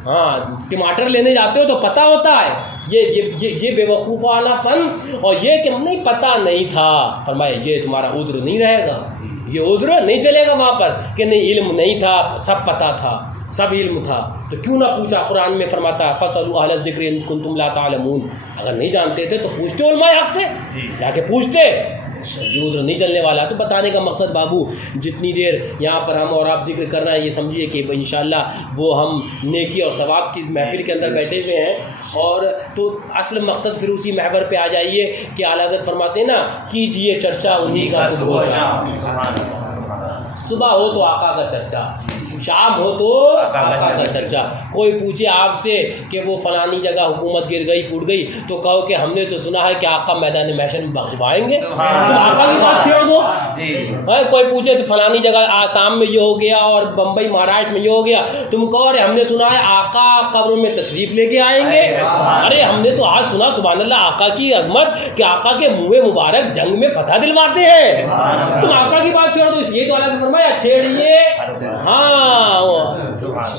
ہاں ٹماٹر لینے جاتے ہو تو پتہ ہوتا ہے، یہ بے وقوف والا پن، اور یہ کہ نہیں پتہ نہیں تھا، فرمایا یہ تمہارا عذر نہیں رہے گا، یہ عذر نہیں چلے گا وہاں پر کہ نہیں علم نہیں تھا، سب پتہ تھا، سب علم تھا تو کیوں نہ پوچھا۔ قرآن میں فرماتا فَاسْأَلُوا أَهْلَ الذِّكْرِ إِن كُنتُمْ لَا تَعْلَمُونَ، اگر نہیں جانتے تھے تو پوچھتے علماء حق سے، جا کے پوچھتے، یہ عذر نہیں چلنے والا۔ تو بتانے کا مقصد بابو جتنی دیر یہاں پر ہم اور آپ ذکر کر رہے ہیں، یہ سمجھیے کہ انشاءاللہ وہ ہم نیکی اور ثواب کی محفل کے اندر بیٹھے ہوئے ہیں، اور تو اصل مقصد پھر اسی محور پہ آ جائیے کہ اعلیٰ حضرت فرماتے ہیں نا کیجیے چرچا انہی کا، صبح ہو تو آقا کا چرچا، شام ہو تو آقا کا چرچا۔ کوئی پوچھے آپ سے کہ وہ فلانی جگہ حکومت گر گئی پھوٹ گئی تو کہو کہ ہم نے تو سنا ہے کہ آقا میدان محشر میں بخشوائیں گے، تو آقا کی بات چھوڑ دو۔ کوئی پوچھے تو فلانی جگہ آسام میں یہ ہو گیا اور بمبئی مہاراشٹر میں یہ ہو گیا، تم کہو ارے ہم نے سنا ہے آقا قبر میں تشریف لے کے آئیں گے، ارے ہم نے تو آج سنا سبحان اللہ آقا کی عظمت کہ آقا کے منہ مبارک جنگ میں فتح دلواتے ہیں، تم آقا کی بات چھوڑ دو۔ اس لیے تو اللہ سے فرمایا چھیڑیے، ہاں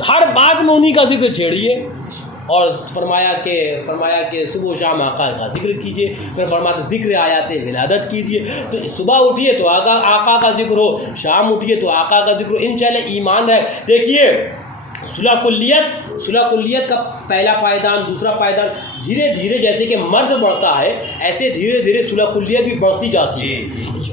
ہر بات میں انہی کا ذکر چھیڑیے، اور فرمایا کہ صبح و شام آقا کا ذکر کیجیے، پھر فرماتے ذکر آیات ولادت کیجیے۔ تو صبح اٹھیے تو آقا کا ذکر ہو، شام اٹھیے تو آقا کا ذکر ہو، انشاءاللہ ایمان ہے۔ دیکھیے صلح کلیت کا پہلا پائیدان، دوسرا پائیدان، دھیرے دھیرے جیسے کہ مرض بڑھتا ہے ایسے دھیرے دھیرے صلح کلیت بھی بڑھتی جاتی ہے۔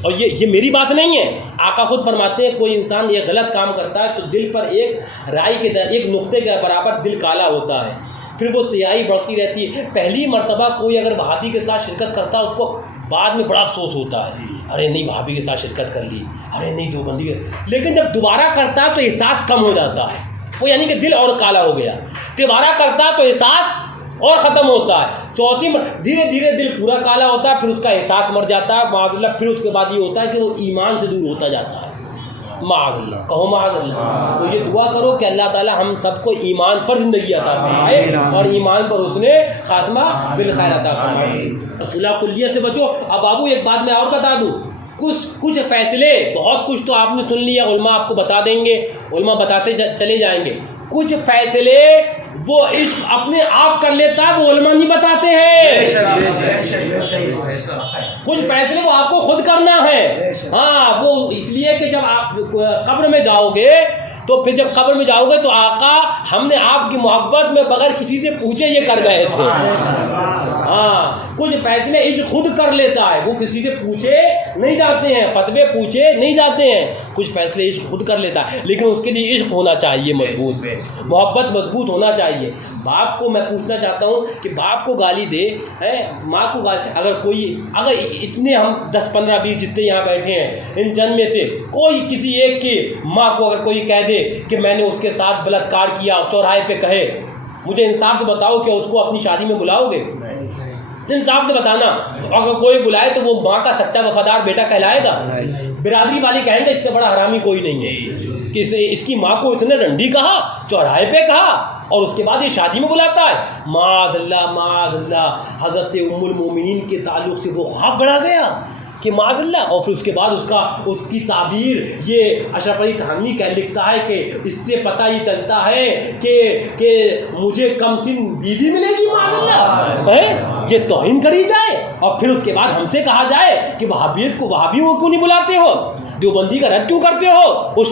اور یہ میری بات نہیں ہے، آقا خود فرماتے ہیں کوئی انسان یہ غلط کام کرتا ہے تو دل پر ایک رائی کے ایک نقطے کے برابر دل کالا ہوتا ہے، پھر وہ سیاہی بڑھتی رہتی ہے۔ پہلی مرتبہ کوئی اگر وہابی کے ساتھ شرکت کرتا ہے اس کو بعد میں بڑا افسوس ہوتا ہے، ارے نہیں وہابی کے ساتھ شرکت کر لی، ارے نہیں دیوبندی، لیکن جب دوبارہ کرتا ہے تو احساس کم ہو جاتا ہے، وہ یعنی کہ دل اور کالا ہو گیا، دوبارہ کرتا ہے تو احساس اور ختم ہوتا ہے، چوتھی دھیرے دھیرے دل پورا کالا ہوتا ہے، پھر اس کا احساس مر جاتا ہے معاذ اللہ، پھر اس کے بعد یہ ہوتا ہے کہ وہ ایمان سے دور ہوتا جاتا ہے، معاذ اللہ، کہو معاذ اللہ۔ تو یہ دعا کرو کہ اللہ تعالی ہم سب کو ایمان پر زندگی عطا فرمائے اور ایمان پر حسن خاتمہ بالخیر عطا فرمائے۔ صلح کلیہ سے بچو۔ اب بابو ایک بات میں اور بتا دوں، کچھ فیصلے، بہت کچھ تو آپ نے سن لیا، علماء آپ کو بتا دیں گے، علماء بتاتے چلے جائیں گے، کچھ فیصلے وہ عشق اپنے آپ کر لیتا ہے، وہ علماء نہیں بتاتے ہیں، کچھ فیصلے وہ آپ کو خود کرنا ہے، ہاں وہ اس لیے کہ جب آپ قبر میں جاؤ گے تو پھر جب قبر میں جاؤ گے تو آقا ہم نے آپ کی محبت میں بغیر کسی سے پوچھے یہ کر گئے تھے، ہاں کچھ فیصلے عشق خود کر لیتا ہے، وہ کسی سے پوچھے نہیں جاتے ہیں، فتوے پوچھے نہیں جاتے ہیں، کچھ فیصلے عشق خود کر لیتا ہے، لیکن اس کے لیے عشق ہونا چاہیے مضبوط، محبت مضبوط ہونا چاہیے۔ باپ کو میں پوچھنا چاہتا ہوں کہ باپ کو گالی دے، ماں کو گالی، اگر اتنے ہم 10 15 20 جتنے یہاں بیٹھے ہیں ان چند میں سے کوئی کسی ایک کی ماں کو اگر کوئی کہہ دے کہ میں نے اس کے ساتھ بلاತ್کار کیا، چوراہے پہ کہے، مجھے انصاف سے بتاؤ کہ اس کو اپنی شادی میں بلاؤ گے؟ انصاف سے بتانا، اگر کوئی بلائے تو وہ ماں کا سچا وفادار بیٹا کہلائے گا؟ برادری والے کہیں گے اس سے بڑا حرامی کوئی نہیں ہے کہ اس کی ماں کو اس نے رنڈی کہا، چوراہے پہ کہا اور اس کے بعد یہ شادی میں بلاتا ہے، معاذ اللہ معاذ اللہ۔ حضرت ام المومنین کے تعلق سے وہ خواب گڑا گیا کہ معاذ اللہ، اور پھر اس کے بعد اس کی تعبیر یہ اشرف علی تھانوی لکھتا ہے کہ اس سے پتہ یہ چلتا ہے کہ مجھے کم سن بیوی ملے گی، معاذ اللہ، یہ توہین کری جائے، اور پھر اس کے بعد ہم سے کہا جائے کہ وہابیت کو وہابیوں کو نہیں بلاتے ہو، دیوبندی کا رد کیوں کرتے ہو، اس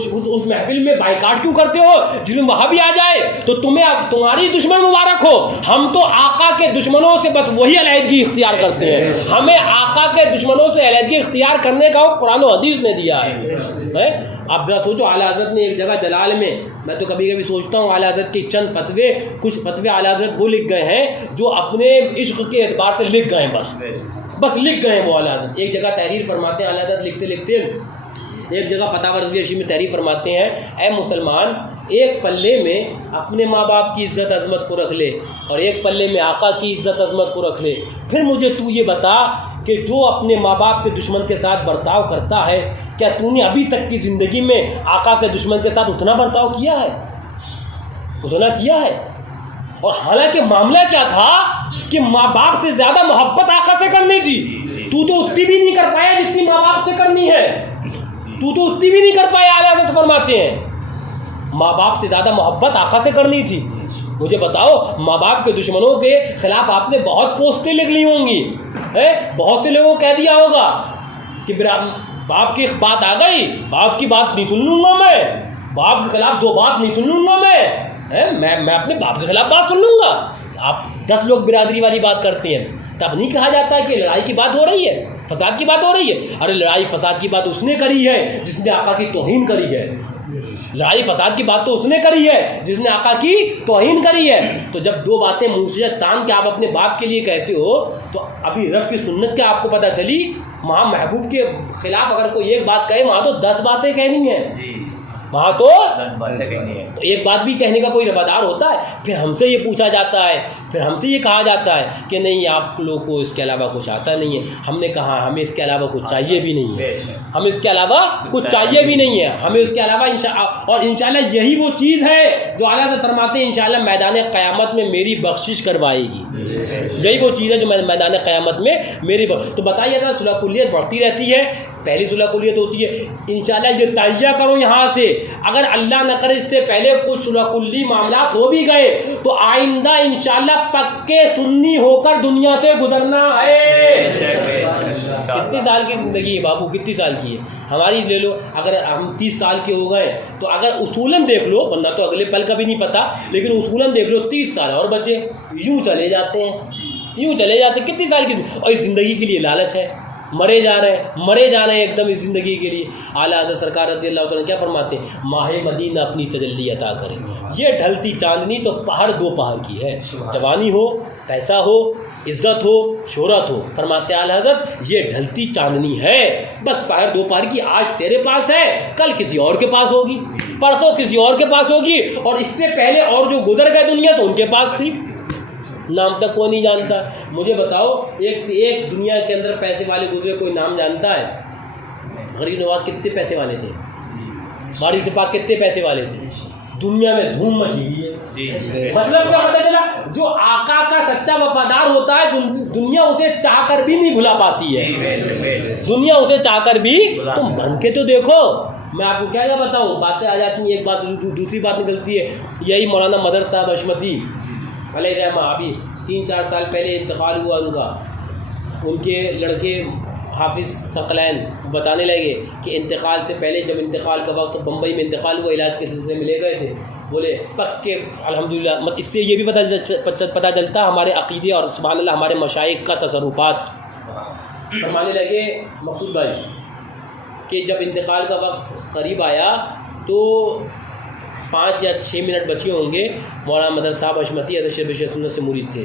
محفل میں بائیکاٹ کیوں کرتے ہو جس میں وہابی آ جائے تو تمہاری دشمن مبارک ہو۔ ہم تو آقا کے دشمنوں سے بس وہی علیحدگی اختیار کرتے ہیں، ہمیں آقا کے دشمنوں سے علیحدگی اختیار کرنے کا قرآن و حدیث نے دیا ہے۔ اب ذرا سوچو، اعلیٰ حضرت نے ایک جگہ جلال میں تو کبھی کبھی سوچتا ہوں اعلیٰ حضرت کے چند فتوے، کچھ فتوے اعلیٰ حضرت وہ لکھ گئے ہیں جو اپنے عشق کے اعتبار سے لکھ گئے ہیں، بس لکھ گئے ہیں وہ اعلیٰ حضرت۔ ایک جگہ تحریر فرماتے ہیں اعلیٰ حضرت، لکھتے لکھتے ایک جگہ فتاوی رضویہ شریف میں تحریر فرماتے ہیں، اے مسلمان ایک پلے میں اپنے ماں باپ کی عزت عظمت کو رکھ لے اور ایک پلے میں آقا کی عزت عظمت کو رکھ لے، پھر مجھے تو یہ بتا کہ جو اپنے ماں باپ کے دشمن کے ساتھ برتاؤ کرتا ہے، کیا تو نے ابھی تک کی زندگی میں آقا کے دشمن کے ساتھ اتنا برتاؤ کیا ہے؟ اتنا کیا ہے؟ اور حالانکہ معاملہ کیا تھا کہ ماں باپ سے زیادہ محبت آقا سے کرنی تھی، تو اتنی بھی نہیں کر پایا جتنی ماں باپ سے کرنی ہے، تو اتنی بھی نہیں کر پایا۔ اعلیٰ حضرت فرماتے ہیں ماں باپ سے زیادہ محبت آقا سے کرنی تھی۔ مجھے بتاؤ، ماں باپ کے دشمنوں کے خلاف آپ نے بہت پوسٹیں لکھ لی ہوں گی، بہت سے لوگوں کو کہہ دیا ہوگا کہ باپ کی بات آ گئی، باپ کی بات نہیں سن لوں گا، میں باپ کے خلاف 2 بات نہیں سن لوں گا، میں اپنے باپ کے خلاف بات سن لوں گا۔ آپ 10 لوگ برادری والی بات کرتے ہیں، تب نہیں کہا جاتا کہ لڑائی کی بات ہو رہی ہے، فساد کی بات ہو رہی ہے۔ ارے لڑائی فساد کی بات اس نے کری ہے جس نے آقا کی توہین کری ہے، لڑائی فساد کی بات تو اس نے کری ہے جس نے آقا کی توہین کری ہے۔ تو جب 2 باتیں منہ سے تان کے آپ اپنے باپ کے لیے کہتے ہو تو ابھی رب کی سنت کیا آپ کو پتہ چلی؟ وہاں محبوب کے خلاف اگر کوئی ایک بات کہے وہاں تو 10 باتیں کہنی ہیں، وہاں تو ایک بات بھی کہنے کا کوئی روادار ہوتا ہے. پھر ہم سے یہ پوچھا جاتا ہے, پھر ہم سے یہ کہا جاتا ہے کہ نہیں آپ لوگ کو اس کے علاوہ کچھ آتا نہیں ہے. ہم نے کہا ہمیں اس کے علاوہ کچھ چاہیے بھی نہیں ہے, ہمیں اس کے علاوہ کچھ چاہیے بھی نہیں ہے, ہمیں اس کے علاوہ اور انشاءاللہ یہی وہ چیز ہے جو اعلیٰ حضرت فرماتے ہیں انشاءاللہ میدان قیامت میں میری بخشش کروائے گی. یہی وہ چیز ہے جو میدان قیامت میں میری تو بتائیے تھا. صلح کلیت بڑھتی رہتی ہے, پہلی صلح کلیت ہوتی ہے انشاءاللہ یہ تہیہ کرو یہاں سے, اگر اللہ نہ کرے اس سے پہلے کچھ صلح کلی معاملات ہو بھی گئے تو آئندہ انشاءاللہ پکے سنی ہو کر دنیا سے گزرنا ہے. کتنی سال کی زندگی ہے بابو, کتنی سال کی ہے ہماری لے لو. اگر ہم 30 سال کے ہو گئے تو اگر اصولاً دیکھ لو, ورنہ تو اگلے پل کا بھی نہیں پتا, لیکن اصولاً دیکھ لو 30 سال اور بچے یوں چلے جاتے ہیں, یوں چلے جاتے ہیں. کتنی سال کی اور اس زندگی کے لیے لالچ ہے, مرے جا رہے ہیں, مرے جانا ہے ایک دم اس زندگی کے لیے. اعلیٰ حضرت سرکار رضی اللہ تعالیٰ کیا فرماتے ہیں, ماہ مدینہ اپنی تجلی عطا کرے. یہ ڈھلتی چاندنی تو پہاڑ دو پہاڑ کی ہے, جوانی ہو, پیسہ ہو, عزت ہو, شہرت ہو. فرماتے ہیں اعلیٰ حضرت یہ ڈھلتی چاندنی ہے, بس پہاڑ دو پہاڑ کی. آج تیرے پاس ہے, کل کسی اور کے پاس ہوگی, پرسوں کسی اور کے پاس ہوگی, اور اس سے پہلے اور جو گزر گئے دنیا تو ان کے پاس تھی, نام تک کوئی نہیں جانتا. مجھے بتاؤ ایک سے ایک دنیا کے اندر پیسے والے گزرے, کوئی نام جانتا ہے؟ غریب نواز کتنے پیسے والے تھے, باری سپاہ کتنے پیسے والے تھے, دنیا میں دھوم مچی ہوئی ہے. مطلب کیا پتہ چلا, جو آقا کا سچا وفادار ہوتا ہے دنیا اسے چاہ کر بھی نہیں بھلا پاتی ہے, دنیا اسے چاہ کر بھی. تم بن کے تو دیکھو. میں آپ کو کیا بتاؤں, باتیں آ جاتی ہیں, ایک بات دوسری بات نکلتی ہے. یہی مولانا مظہر صاحب حشمتی علیہ رحمہ, ابھی 3-4 سال پہلے انتقال ہوا ان کا. ان کے لڑکے حافظ ثقلین بتانے لگے کہ انتقال سے پہلے جب انتقال کا وقت بمبئی میں انتقال ہوا, علاج کے سلسلے میں لے گئے تھے, بولے پکے الحمدللہ. اس سے یہ بھی پتہ چلتا ہمارے عقیدے اور سبحان اللہ ہمارے مشائخ کا تصرفات. فرمانے لگے مقصود بھائی کہ جب انتقال کا وقت قریب آیا تو 5 یا 6 منٹ بچے ہوں گے. مولانا مظہر صاحب حشمتی حضرت شیخ بشیر سنت سے مرید تھے.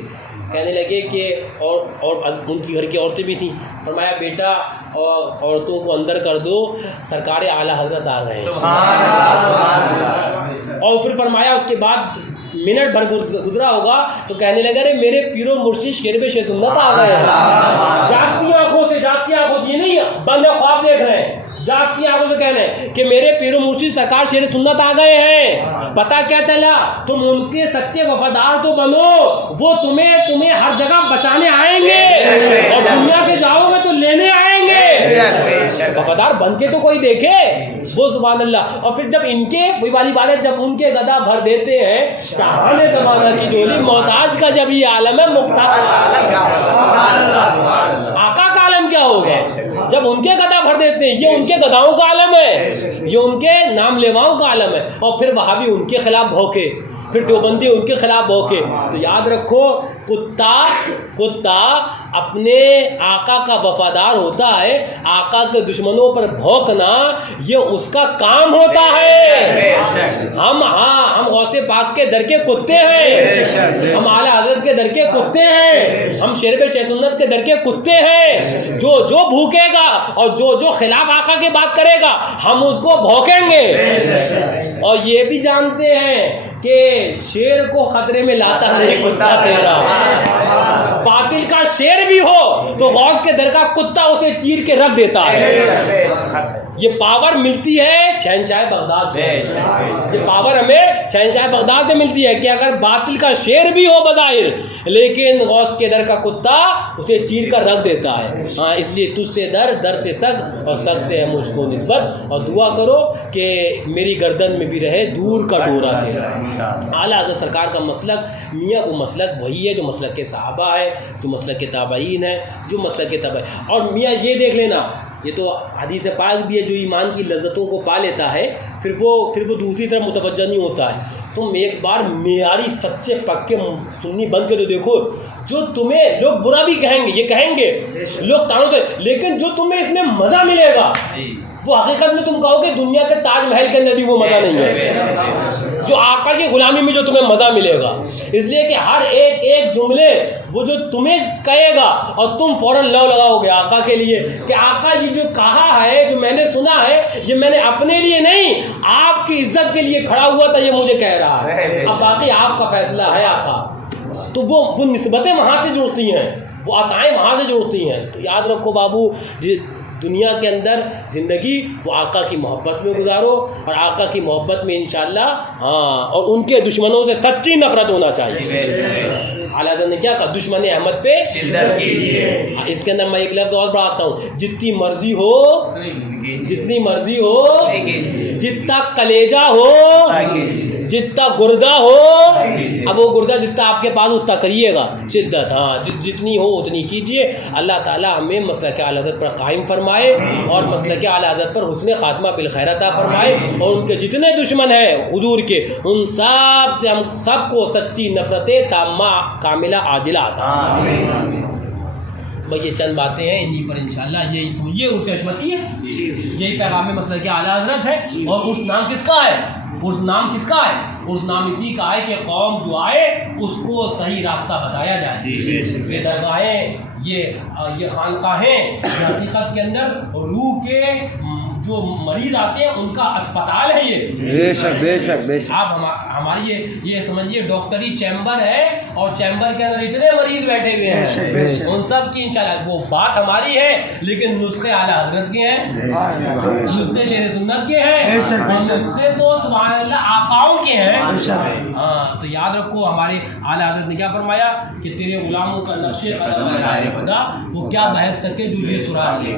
کہنے لگے کہ اور ان کی گھر کی عورتیں بھی تھیں. فرمایا بیٹا اور عورتوں کو اندر کر دو, سرکار اعلیٰ حضرت آ گئے. اور پھر فرمایا اس کے بعد منٹ بھر گزرا ہوگا تو کہنے لگا ارے میرے پیرو مرشد شیر بشیر سنت آ گئے ہیں. جاگتی آنکھوں سے یہ نہیں بندے خواب دیکھ رہے ہیں, جاگتی آنکھوں سے کہہ رہے ہیں کہ میرے پیر و مرشد سرکار شیر سنت آ گئے ہیں. پتہ کیا چلا, تم ان کے سچے وفادار تو بنو, وہ تمہیں ہر جگہ بچانے آئیں گے, اور دنیا سے جاؤ گے تو لینے آئیں گے. وفادار بن کے تو کوئی دیکھے وہ, سبحان اللہ. اور پھر جب ان کے وہی والی بات ہے, جب ان کے گدا بھر دیتے ہیں شاہان زمانہ کی جولی, محتاج کا جب یہ عالم ہے, آقا کا عالم کیا ہوگا جب ان کے گدا بھر دیتے ہیں. یہ ان کے گداؤں کا عالم ہے, یہ ان کے نام لیواؤں کا عالم ہے. اور پھر وہابی ان کے خلاف بھوکے, پھر دیوبندی ان کے خلاف بھوکے. تو یاد رکھو کتا اپنے آقا کا وفادار ہوتا ہے, آقا کے دشمنوں پر بھونکنا یہ اس کا کام ہوتا ہے. ہم غوث پاک کے در کے کتے ہیں, ہم اعلیٰ حضرت کے در کے کتے ہیں, ہم شیر شیخ سنت کے در کے کتے ہیں. جو بھوکے گا اور جو خلاف آقا کی بات کرے گا ہم اس کو بھونکیں گے. اور یہ بھی جانتے ہیں کہ شیر کو خطرے میں لاتا نہیں کتا تیرا. باطل کا شیر بھی ہو تو غوث کے در کا کتا اسے چیر کے رکھ دیتا ہے. یہ پاور ملتی ہے شہنشاہ بغداد سے, یہ پاور ہمیں شہنشاہ بغداد سے ملتی ہے کہ اگر باطل کا شیر بھی ہو بظاہر, لیکن غوث کے در کا کتا اسے چیر کر رکھ دیتا ہے. ہاں, اس لیے تجھ سے در سے سگ اور سگ سے ہے مجھ کو نسبت. اور دعا کرو کہ میری گردن میں بھی رہے دور کا ڈورا تیرا. اعلیٰ حضرت سرکار کا مسلک میاں وہ مسلک وہی ہے جو مسلک کے صحابہ ہے, جو مسلک کے تابعین ہے, جو مسلک کے تابعین. اور میاں یہ دیکھ لینا, یہ تو حدیث پاک بھی ہے, جو ایمان کی لذتوں کو پا لیتا ہے پھر وہ دوسری طرف متوجہ نہیں ہوتا ہے. تم ایک بار معیاری سچے پکے سنی بن کے تو دیکھو, جو تمہیں لوگ برا بھی کہیں گے, یہ کہیں گے لوگ تانوں کے, لیکن جو تمہیں اس میں مزہ ملے گا وہ حقیقت میں تم کہو کہ دنیا کے تاج محل کے اندر بھی وہ مزہ نہیں ہے. جو آقا کی غلامی میں جو تمہیں مزہ ملے گا. اس لیے کہ ہر ایک جملے وہ جو تمہیں کہے گا اور تم فوراً لو لگاؤ گے آقا کے لیے کہ آقا یہ جو کہا ہے, جو میں نے سنا ہے, یہ میں نے اپنے لیے نہیں آپ کی عزت کے لیے کھڑا ہوا تھا, یہ مجھے کہہ رہا ہے. اب باقی آپ کا فیصلہ ہے آقا. تو وہ نسبتیں وہاں سے جوڑتی ہیں, وہ عطائیں وہاں سے جوڑتی ہیں. تو یاد رکھو بابو, دنیا کے اندر زندگی وہ آقا کی محبت میں گزارو, اور آقا کی محبت میں انشاءاللہ اور ان کے دشمنوں سے سچی نفرت ہونا چاہیے. اعلیٰ حضرت نے کیا کہا, دشمن احمد پہ شدت کیجیے. اس کے اندر میں ایک لفظ اور بڑھاتا ہوں, جتنی مرضی ہو, جتنی مرضی ہو, جتنا کلیجہ ہو, جتنا گردہ ہو, اب وہ گردہ جتنا آپ کے پاس اتنا کریے گا شدت, جتنی ہو اتنی کیجیے. اللہ تعالیٰ ہمیں مسلک اعلیٰ حضرت پر قائم فرمائے اور مسلک اعلیٰ حضرت پر حسن خاتمہ بالخیر عطا فرمائے, اور ان کے جتنے دشمن ہیں حضور کے, ان سب سے ہم سب کو سچی نفرت تامہ کاملہ عاجلہ عطا فرمائے. بھئی یہ چند باتیں ہیں, انہی پر انشاءاللہ یہی سمجھیے عرس عصمتی ہے, یہی پیغام مسلک اعلیٰ حضرت ہے. اور اس نام کس کا ہے, اس نام کس کا ہے, اس نام اسی کا ہے کہ قوم جو آئے اس کو صحیح راستہ بتایا جائے. بے درگاہیں یہ خانقاہیں حقیقت کے اندر روح کے جو مریض آتے ہیں ان کا اسپتال ہے. یہ بے شک بے شک بے شک. آپ ہماری یہ سمجھیے ڈاکٹری چیمبر ہے, اور چیمبر کے اندر اتنے مریض بیٹھے ہوئے ہیں, ان سب کی انشاءاللہ وہ بات ہماری ہے, لیکن نسخے اعلیٰ حضرت کے ہیں, نسخے شیر سنت کے ہیں, نسخے تو سبحان اللہ آقاؤں کے ہیں. تو یاد رکھو ہمارے اعلیٰ حضرت نے کیا فرمایا کہ تیرے غلاموں کا نقش قدم ہے خدا, وہ کیا بہک سکے جو یہ سراغ لے.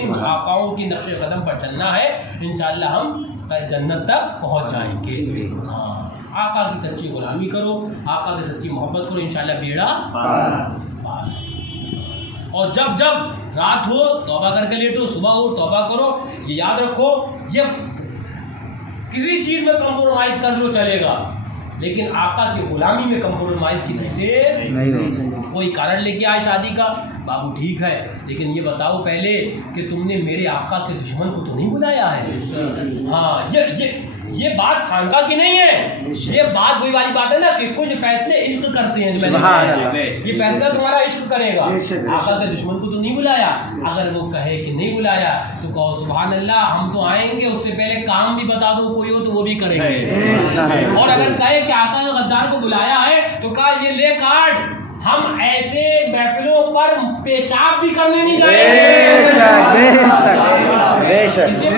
ان آقاؤں کی نقش قدم پر چلنا ہے, انشاءاللہ ہم جنت تک پہنچ جائیں گے. آقا کی سچی غلامی کرو, آقا سے سچی محبت کرو, انشاءاللہ بیڑا پار. اور جب رات ہو توبہ کر کے لیٹو, صبح ہو توبہ کرو. یہ یاد رکھو, یہ کسی چیز میں کمپرومائز کر لو چلے گا, لیکن آقا کی غلامی میں کمپرومائز کسی سے نہیں. کوئی کارن لے کے آئے شادی کا, بابو ٹھیک ہے, لیکن یہ بتاؤ پہلے کہ تم نے میرے آقا کے دشمن کو تو نہیں بلایا ہے. یہ بات خانقاہ کی نہیں ہے, یہ بات وہی والی بات ہے نا کہ کچھ فیصلے عشق کرتے ہیں, یہ فیصلہ تمہارا عشق کرے گا. آقا کے دشمن کو تو نہیں بلایا, اگر وہ کہے کہ نہیں بلایا تو کہو سبحان اللہ ہم تو آئیں گے, اس سے پہلے کام بھی بتا دو کوئی ہو تو وہ بھی کریں گے. اور اگر کہے کہ آقا نے غدار کو بلایا ہے تو کہا یہ لے کارڈ, ہم ایسے محفلوں پر پیشاب بھی کرنے نہیں جائیں گے.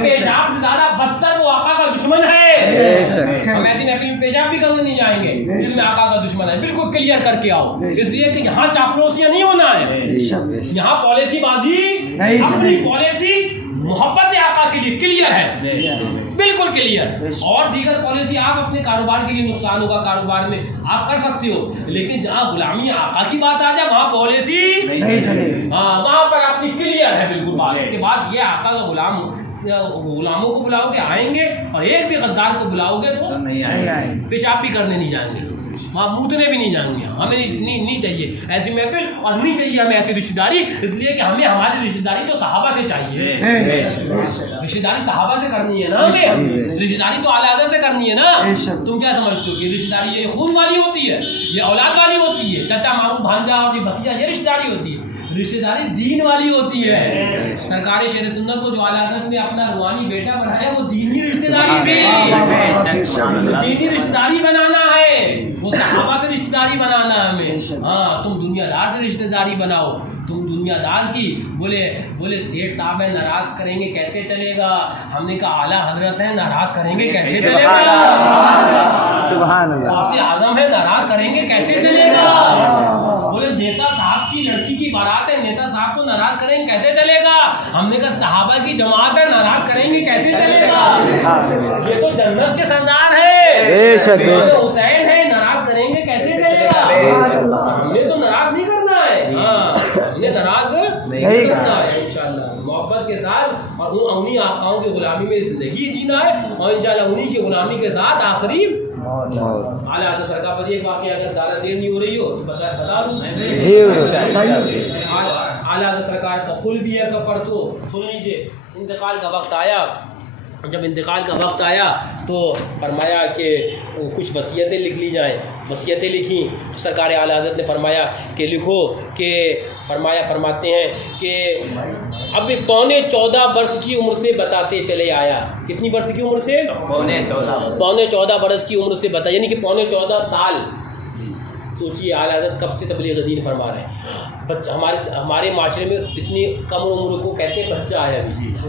پیشاب سے زیادہ بدتر وہ آقا کا دشمن ہے. ہم ایسی محفل میں پیشاب بھی کرنے نہیں جائیں گے جس میں آقا کا دشمن ہے. بالکل کلیئر کر کے آؤ, اس لیے کہ یہاں چاپلوسیاں نہیں ہونا ہے, یہاں پالیسی بازی, اپنی پالیسی محبت آقا کے لیے کلیئر ہے, بالکل کلیئر. اور دیگر پالیسی آپ اپنے کاروبار کے لیے نقصان ہوگا کاروبار میں آپ کر سکتے ہو, لیکن جہاں غلامی آقا کی بات آ جائے وہاں پالیسی وہاں پر اپنی کلیئر ہے بالکل. بات کے بعد یہ آقا کا غلاموں کو بلاؤ گے آئیں گے, اور ایک بھی غدار کو بلاؤ گے تو پیشاب بھی کرنے نہیں جائیں گے, وہاں موتنے بھی نہیں جائیں گے. ہمیں نہیں چاہیے ایسی محفل, اور نہیں چاہیے ہمیں ایسی رشتہ داری, اس لیے کہ ہمیں ہماری رشتہ داری تو صحابہ سے چاہیے. رشتہ داری صحابہ سے کرنی ہے نا, ہمیں رشتہ داری تو اعلیٰ حضرت سے کرنی ہے نا. تم کیا سمجھتے ہو کہ رشتہ داری یہ خون والی ہوتی ہے, یہ اولاد والی ہوتی ہے, چچا ماموں بھانجا اور یہ بھتیجا, یہ رشتہ داری ہوتی ہے. رشتہ داری دین والی ہوتی ہے. سرکار شیر سنت کو جو اعلیٰ حضرت نے اپنا روحانی بیٹا بنایا وہ دینی رشتہ داری تھی, دینی رشتہ داری بنانا ہے, وہ صحابہ سے رشتہ داری بنانا ہے ہمیں. تم دنیا دار سے رشتہ داری بناؤ, تم دنیا دار کی بولے سیٹھ صاحب ہے ناراض کریں گے کیسے چلے گا. ہم نے کہا اعلیٰ حضرت ہے ناراض کریں گے کیسے چلے گا. سبحان اللہ. غوث اعظم ہے ناراض کریں گے کیسے چلے گا. بولے نیتا صاحب کی لڑکی کی بارات ہے, نیتا صاحب کو ناراض کریں گے کیسے چلے گا. ہم نے کہا صحابہ کی جماعت ہے ناراض کریں گے کیسے چلے گا. یہ تو جنت کے سردار ہے, حسین ہے ناراض کریں گے کیسے چلے گا. یہ تو ناراض نہیں کرنا ہے, انہیں ناراض نہیں کرنا ہے. انشاءاللہ محبت کے ساتھ اور انہی آقاؤں کی غلامی میں زندگی جینا ہے, اور انشاءاللہ انہی کی غلامی کے ساتھ آخری اعلیٰ حضرت سرکار پر. ایک واقعہ اگر زیادہ دیر نہیں ہو رہی ہو تو بتا دوں. اعلیٰ حضرت سرکار کا قل بھی ہے کہ پرسوں سن لیجیے, انتقال کا وقت آیا, جب انتقال کا وقت آیا تو فرمایا کہ کچھ وصیتیں لکھ لی جائیں. وصیتیں لکھیں تو سرکار اعلیٰ حضرت نے فرمایا کہ لکھو کہ فرماتے ہیں کہ اب 14.25 برس کی عمر سے بتاتے چلے آیا. کتنی برس کی عمر سے؟ 14.25 برس کی عمر سے بتا، یعنی کہ 14.25 سال. سوچیے اعلیٰ حضرت کب سے تبلیغ دین فرما رہے ہیں. ہمارے معاشرے میں اتنی کم عمر کو کہتے ہیں بچہ آیا.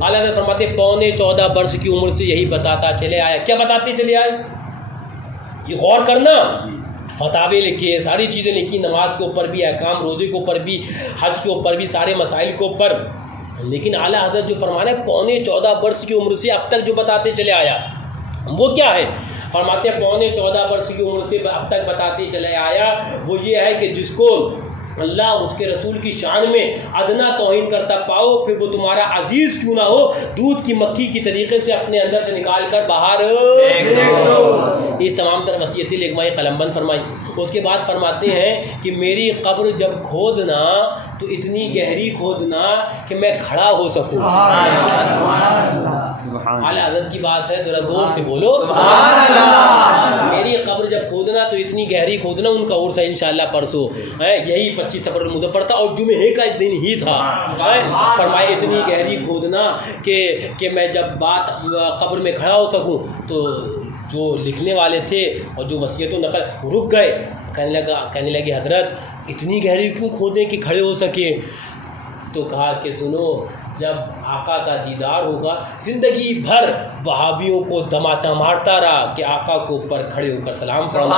اعلیٰ حضرت فرماتے 14.25 برس کی عمر سے یہی بتاتا چلے آیا. کیا بتاتے چلے آئے؟ یہ غور کرنا. فتاوے لکھے، ساری چیزیں لکھی، نماز کے اوپر بھی، احکام روزے کے اوپر بھی، حج کے اوپر بھی، سارے مسائل کے اوپر. لیکن اعلیٰ حضرت جو فرمانا ہے 14.25 برس کی عمر سے اب تک جو بتاتے چلے آیا وہ کیا ہے؟ فرماتے ہیں 14.25 برس کی عمر سے اب تک بتاتے چلے آیا وہ یہ ہے کہ جس کو اللہ اس کے رسول کی شان میں ادنا توہین کرتا پاؤ، پھر وہ تمہارا عزیز کیوں نہ ہو، دودھ کی مکھی کی طریقے سے اپنے اندر سے نکال کر باہر اس تمام تر وصیتیں لکھوائی، قلم بند فرمائی. اس کے بعد فرماتے ہیں کہ میری قبر جب کھودنا تو اتنی گہری کھودنا کہ میں کھڑا ہو سکوں. اعلیٰ حضرت کی بات ہے، ذرا زور سے بولو سبحان اللہ. میری قبر جب کھودنا تو اتنی گہری کھودنا. ان کا عرس ہے انشاءاللہ پرسوں، یہی 25 صفر المظفر تھا اور جمعے کا دن ہی تھا. فرمائے اتنی گہری کھودنا کہ میں جب بات قبر میں کھڑا ہو سکوں. تو جو لکھنے والے تھے اور جو وصیت و نقل رک گئے، کہنے لگے حضرت اتنی گہری کیوں کھودیں کہ کھڑے ہو سکے؟ تو کہا کہ سنو، جب آقا کا دیدار ہوگا، زندگی بھر وہابیوں کو دماچا مارتا رہا کہ آقا کے اوپر کھڑے ہو کر سلام پڑھنا.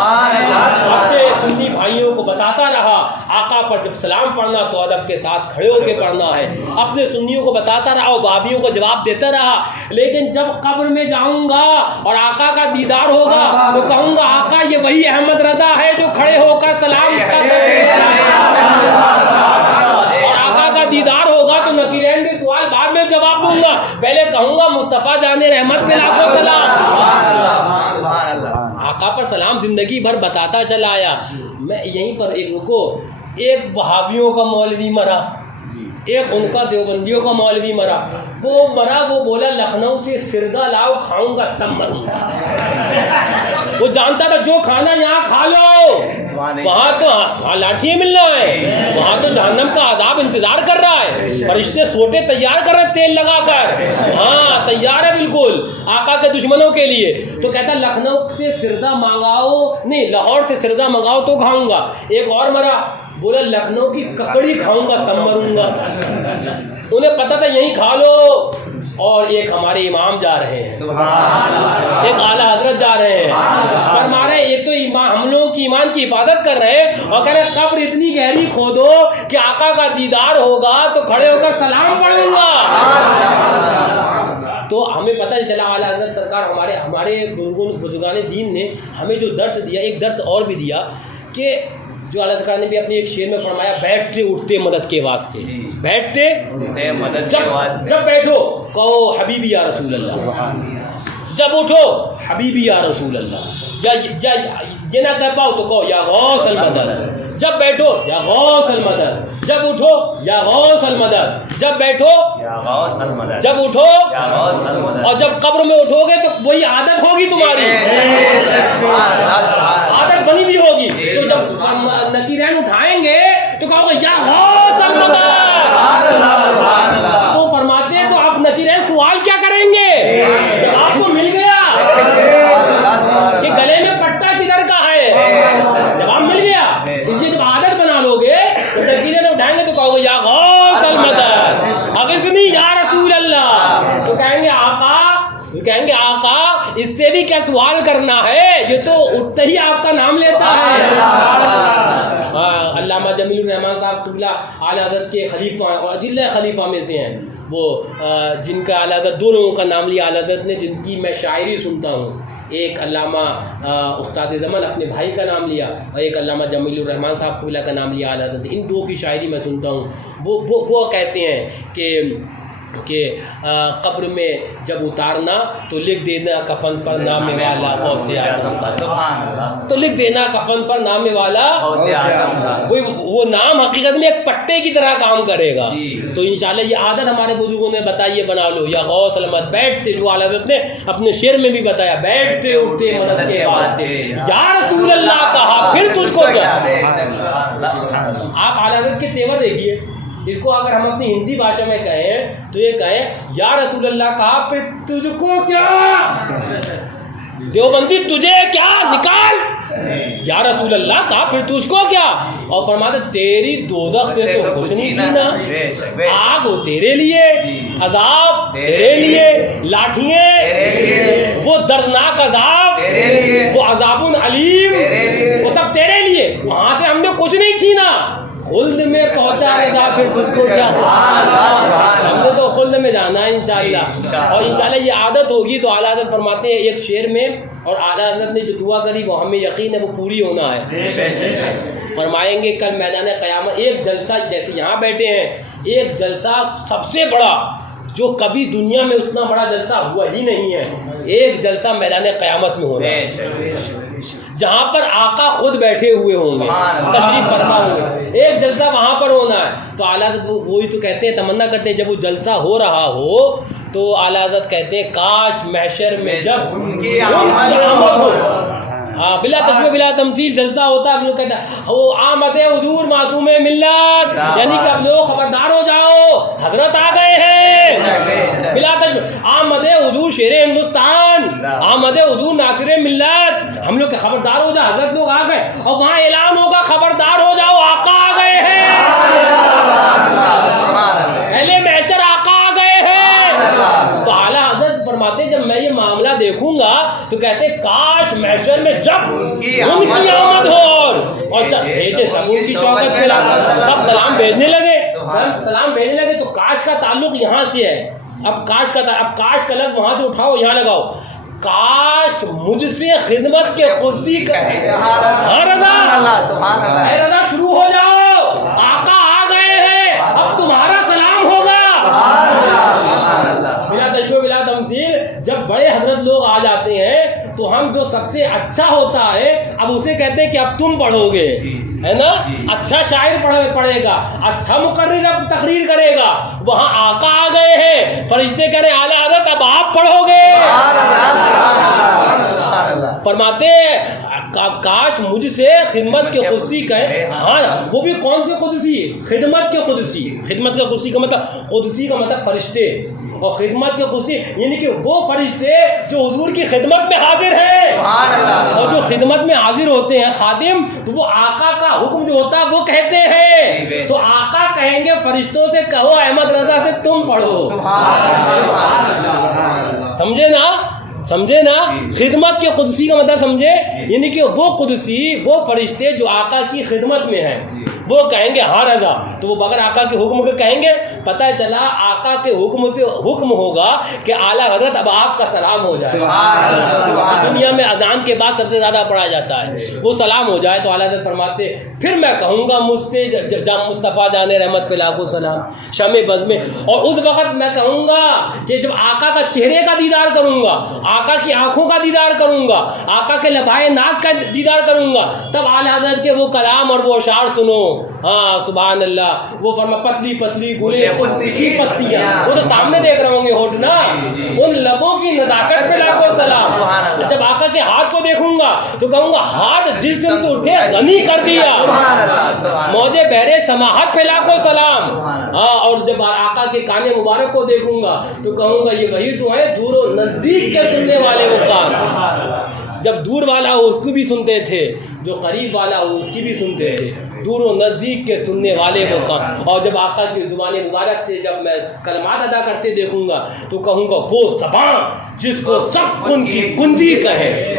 اپنے سنی بھائیوں کو بتاتا رہا آقا پر جب سلام پڑھنا تو ادب کے ساتھ کھڑے ہو کے پڑھنا ہے. اپنے سنیوں کو بتاتا رہا اور وہابیوں کو جواب دیتا رہا. لیکن جب قبر میں جاؤں گا اور آقا کا دیدار ہوگا تو کہوں گا آقا یہ وہی احمد رضا ہے جو کھڑے ہو کر سلام کا دیدار ہوگا تو نکیرین کے سوال بعد میں جواب دوں گا. پہلے کہوں گا مصطفیٰ جان رحمت پہ لاکھوں سلام. آقا پر سلام زندگی بھر بتاتا چلا آیا. میں یہیں پر ایک رکو. ایک وہابیوں کا مولوی مرا، ایک ان کا دیوبندیوں کا مولوی مرا. وہ بولا لکھنؤ سے سردہ لاؤ کھاؤں گا تب مروں گا. وہ جانتا تھا جو کھانا یہاں کھا لو وہاں تو لاٹھی مل رہا ہے، وہاں تو جہنم کا عذاب انتظار کر رہا ہے. فرشتے سوٹے تیار کر رہے تیل لگا کر، ہاں تیار ہے بالکل آقا کے دشمنوں کے لیے. تو کہتا لکھنؤ سے سردہ منگاؤ، نہیں لاہور سے سردہ منگاؤ تو کھاؤں گا. ایک اور مرا، بولا لکھنؤ کی ککڑی کھاؤں گا تب مروں گا. انہیں پتا تھا یہیں کھا لو. اور ایک ہمارے امام جا رہے ہیں، ایک اعلیٰ حضرت جا رہے ہیں، فرما رہے ہیں ایک تو ہم لوگوں کی ایمان کی حفاظت کر رہے ہیں اور کہہ رہے قبر اتنی گہری کھودو کہ آقا کا دیدار ہوگا تو کھڑے ہو کر سلام پڑھوں گا. تو ہمیں پتہ چلا اعلیٰ حضرت سرکار ہمارے بزرگان دین نے ہمیں جو درس دیا، ایک درس اور بھی دیا کہ جو اللہ سرکار نے بھی اپنے ایک شعر میں فرمایا بیٹھتے اٹھتے مدد کے واسطے. بیٹھتے اٹھتے مدد کے واسطے. جب بیٹھو کہو حبیبی یا رسول اللہ، جب اٹھو حبیبی یا رسول اللہ. یا یہ نہ کہہ پاؤ تو کہو یا غوث المدد. جب بیٹھو یا غوث المدد، جب اٹھو یا غوث المدد، جب بیٹھو یا غوث المدد، جب اٹھو یا غوث المدد. اور جب قبر میں اٹھو گے تو وہی عادت ہوگی تمہاری، عادت بنی بھی ہوگی. تو جب نکیرین اٹھائیں گے تو کہو گے یا غوث المدد. تو فرماتے ہیں تو آپ نکیرین سوال کیا کریں گے جب آپ کو مل گیا کہ گلے میں پٹا کدھر کا ہے؟ جواب مل گیا. اس لیے جب عادت بنا لو گے تو نکیرین اٹھائیں گے تو کہو گے یا غوث المدد اغثنی یا رسول اللہ. تو کہیں گے آقا اس سے بھی کیا سوال کرنا ہے، یہ تو اٹھتے ہی آپ کا نام لیتا ہے. علامہ جمیل الرحمان صاحب قبلہ اعلیٰ حضرت کے خلیفہ اور اجلہ خلیفہ میں سے ہیں. وہ جن کا اعلیٰ حضرت دو لوگوں کا نام لیا اعلیٰ حضرت نے، جن کی میں شاعری سنتا ہوں. ایک علامہ استاد زمن اپنے بھائی کا نام لیا اور ایک علامہ جمیل الرحمان صاحب قبلہ کا نام لیا اعلیٰ حضرت. ان دو کی شاعری میں سنتا ہوں. وہ کہتے ہیں کہ کہ قبر میں جب اتارنا تو لکھ دینا کفن پر نام والا غوث اعظم کا، تو لکھ دینا کفن پر نام والا وہ نام حقیقت میں ایک پٹے کی طرح کام کرے گا. تو انشاءاللہ یہ عادت ہمارے بزرگوں نے بتائی ہے، بنا لو. یا غوث المد بیٹھتے، جو اعلیٰ حضرت نے اپنے شعر میں بھی بتایا، بیٹھتے اٹھتے مدد کے واسطے یا رسول اللہ کہا پھر تجھ کو کیا. آپ اعلیٰ حضرت کے تیور دیکھیے، اس کو اگر ہم اپنی ہندی بھاشا میں کہیں تو یہ کہیں یا رسول اللہ کہا پھر تجھ کو کیا. دیوبندی تجھے کیا نکال، یا رسول اللہ کہا پھر تجھ کو کیا. اور فرماتے تیری دوزخ سے تو کچھ نہیں چھینا، آگ وہ تیرے لیے، عذاب تیرے لیے، لاٹھیاں وہ دردناک عذاب، وہ عذاب علیم وہ سب تیرے لیے. وہاں سے ہم نے کچھ نہیں چھینا، خلد میں پہنچا رضا پھر تجھ کو کیا. ہم نے تو خلد میں جانا ہے انشاءاللہ. اور انشاءاللہ یہ عادت ہوگی تو اعلیٰ حضرت فرماتے ہیں ایک شعر میں، اور اعلیٰ حضرت نے جو دعا کری وہ ہمیں یقین ہے وہ پوری ہونا ہے. فرمائیں گے کل میدان قیامت ایک جلسہ، جیسے یہاں بیٹھے ہیں، ایک جلسہ سب سے بڑا جو کبھی دنیا میں اتنا بڑا جلسہ ہوا ہی نہیں ہے، ایک جلسہ میدان قیامت میں ہونا ہے جہاں پر آقا خود بیٹھے ہوئے ہوں گے، تشریف فرما ہوں گے. ایک جلسہ وہاں پر ہونا ہے. تو اعلیٰ حضرت وہی تو کہتے ہیں، تمنا کرتے ہیں جب وہ جلسہ ہو رہا ہو تو اعلیٰ حضرت کہتے ہیں کاش محشر میں جب ان کی آمد ہو، بلا تشبیہ بلا تمثیل جلسہ ہوتا ہے. ہم لوگ کہتے ہیں وہ آمد حضور معصوم ملت، یعنی کہ اب لوگ خبردار ہو جاؤ حضرت آ گئے ہیں. بلا تشبیہ آمد حضور شیر ہندوستان، آمد حضور ناصر ملت، ہم لوگ خبردار ہو جاؤ حضرت لوگ آ گئے. اور وہاں اعلان ہوگا خبردار ہو جاؤ آقا آ گئے ہیں، پہلے محشر آقا آ گئے ہیں. تو اعلیٰ حضرت فرماتے جب میں یہ معاملہ دیکھوں گا تو کہتے کاش محشر میں جب ان کی آمد ہو، اور جب بھیجے سب ان کی شوکت پہ سب سلام بھیجنے لگے، سلام بھیجنے لگے. تو کاش کا تعلق یہاں سے ہے. اب کاش کا لفظ وہاں سے اٹھاؤ یہاں لگاؤ. کاش مجھ سے خدمت کے قدسی کا رضا شروع ہو جاؤ، آقا آ گئے ہیں، اب تمہارا سلام ہوگا. بلا تشبیہ بلا تمثیل جب بڑے حضرت لوگ آ جاتے ہیں تو ہم جو سب سے اچھا ہوتا ہے اب اسے کہتے ہیں کہ اب تم پڑھو گے، ہے نا. اچھا شاعر پڑھے گا، اچھا مقرر تقریر کرے گا. وہاں آقا آ گئے ہیں، فرشتے کہہ رہے اعلیٰ حضرت اب آپ پڑھو گے. فرماتے کاش مجھ سے خدمت کے قدسی کہے. ہاں وہ بھی کون سے قدسی؟ خدمت کے قدسی. خدمت کے قدسی کا مطلب، قدسی کا مطلب فرشتے، اور خدمت کے قدسی یعنی کہ وہ فرشتے جو حضور کی خدمت میں حاضر ہیں. اور جو خدمت میں حاضر ہوتے ہیں خادم، تو وہ آقا کا حکم جو ہوتا ہے وہ کہتے ہیں. تو آقا کہیں گے فرشتوں سے کہو احمد رضا سے تم پڑھو. سمجھے نا خدمت کے قدسی کا مطلب سمجھے، یعنی کہ وہ قدسی، وہ فرشتے جو آقا کی خدمت میں ہیں وہ کہیں گے ہاں رضا. تو وہ بغیر آقا کے حکم کے کہیں گے. پتہ چلا آقا کے حکم سے حکم ہوگا کہ اعلیٰ حضرت اب آپ کا سلام ہو جائے. دنیا میں اذان کے بعد سب سے زیادہ پڑھا جاتا ہے، وہ سلام ہو جائے تو اعلیٰ حضرت فرماتے پھر میں کہوں گا مجھ سے مصطفیٰ جان رحمت پہ لاکھوں سلام شمع بز میں. اور اس وقت میں کہوں گا کہ جب آقا کا چہرے کا دیدار کروں گا، آقا کی آنکھوں کا دیدار کروں گا، آقا کے لبائے ناز کا دیدار کروں گا، تب اعلیٰ حضرت کے وہ کلام اور وہ اشعار سنو. ہاں سبحان اللہ. وہ فرما پتلی پتلی گلے کی پتیاں، وہ تو سامنے دیکھ رہے ہوں گے ہوٹ نا، ان لبوں کی نزاکت پہ لاکھوں سلام. جب آقا کے ہاتھ کو دیکھوں گا تو کہوں گا ہاتھ جس دن سے اٹھے غنی کر دیا، موجے بہرے سماحت پہ لاکھوں سلام. ہاں اور جب آقا کے کان مبارک کو دیکھوں گا تو کہوں گا یہ وہی تو ہے دور و نزدیک کے سننے والے وہ کان. جب دور والا ہو اس کو بھی سنتے تھے، جو قریب والا ہو اس کی بھی سنتے تھے، دور و نزدیک کے سننے والے وہ کان. اور جب آقا کی زبان مبارک سے جب میں کلمات ادا کرتے دیکھوں گا تو کہوں گا وہ زبان جس کو سب کن کی کنجی کہے،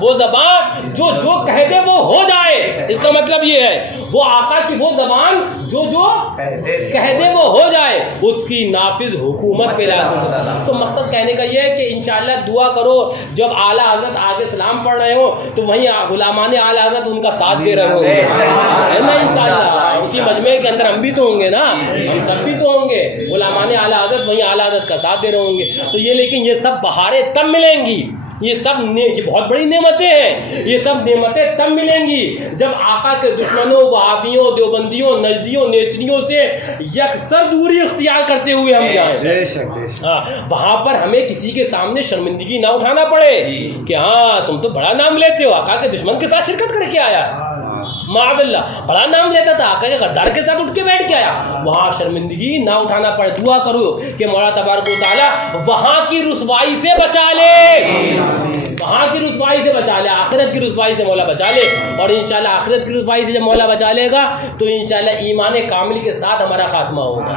وہ زبان جو کہہ دے وہ ہو جائے. اس کا مطلب یہ ہے وہ آقا کی وہ زبان جو کہہ دے وہ ہو جائے، اس کی نافذ حکومت پہ لاکھوں. تو مقصد کہنے کا یہ ہے کہ انشاءاللہ دعا کرو جب اعلیٰ حضرت آگے سلام پڑھ رہے ہو تو وہیں غلامان اعلیٰ حضرت ان کا ساتھ دے رہے ہو، ہے نا انشاءاللہ. اسی مجمع کے اندر ہم بھی تو ہوں گے نا، ہم سب بھی تو ہوں گے، علماء اعلیٰ حضرت وہیں اعلیٰ حضرت کا ساتھ دے رہے ہوں گے. تو یہ لیکن یہ سب بہاریں تب ملیں گی، یہ بہت بڑی نعمتیں ہیں، یہ سب نعمتیں تب ملیں گی جب آقا کے دشمنوں، وہابیوں، دیوبندیوں، نجدیوں، نیچریوں سے یکسر دوری اختیار کرتے ہوئے ہم جائیں. بے شک بے شک. وہاں پر ہمیں کسی کے سامنے شرمندگی نہ اٹھانا پڑے کہ ہاں تم تو بڑا نام لیتے ہو، آقا کے دشمن کے ساتھ شرکت کر کے آیا، معاذ اللہ بڑا نام لیتا تھا، آقا کے غدار کے ساتھ اٹھ کے بیٹھ کے آیا. وہاں شرمندگی نہ اٹھانا پڑے. دعا کرو کہ مولا تبارک و تعالیٰ وہاں کی رسوائی سے بچا لے، وہاں کی رسوائی سے بچا لے، آخرت کی رسوائی سے مولا بچا لے. اور انشاءاللہ آخرت کی رسوائی سے جب مولا بچا لے گا تو انشاءاللہ ایمان کامل کے ساتھ ہمارا خاتمہ ہوگا.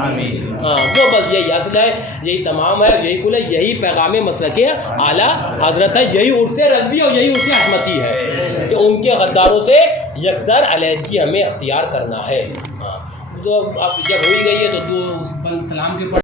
ہاں تو بس یہی اصل ہے، یہی تمام ہے، یہی کل ہے، یہی پیغام مسلک اعلیٰ حضرت ہے، یہی عرص رضوی اور یہی عرص احمدی ہے کہ ان کے غداروں سے یکسر علیحدگی ہمیں اختیار کرنا ہے. ہاں تو اب جب ہوئی گئی ہے تو سلام کے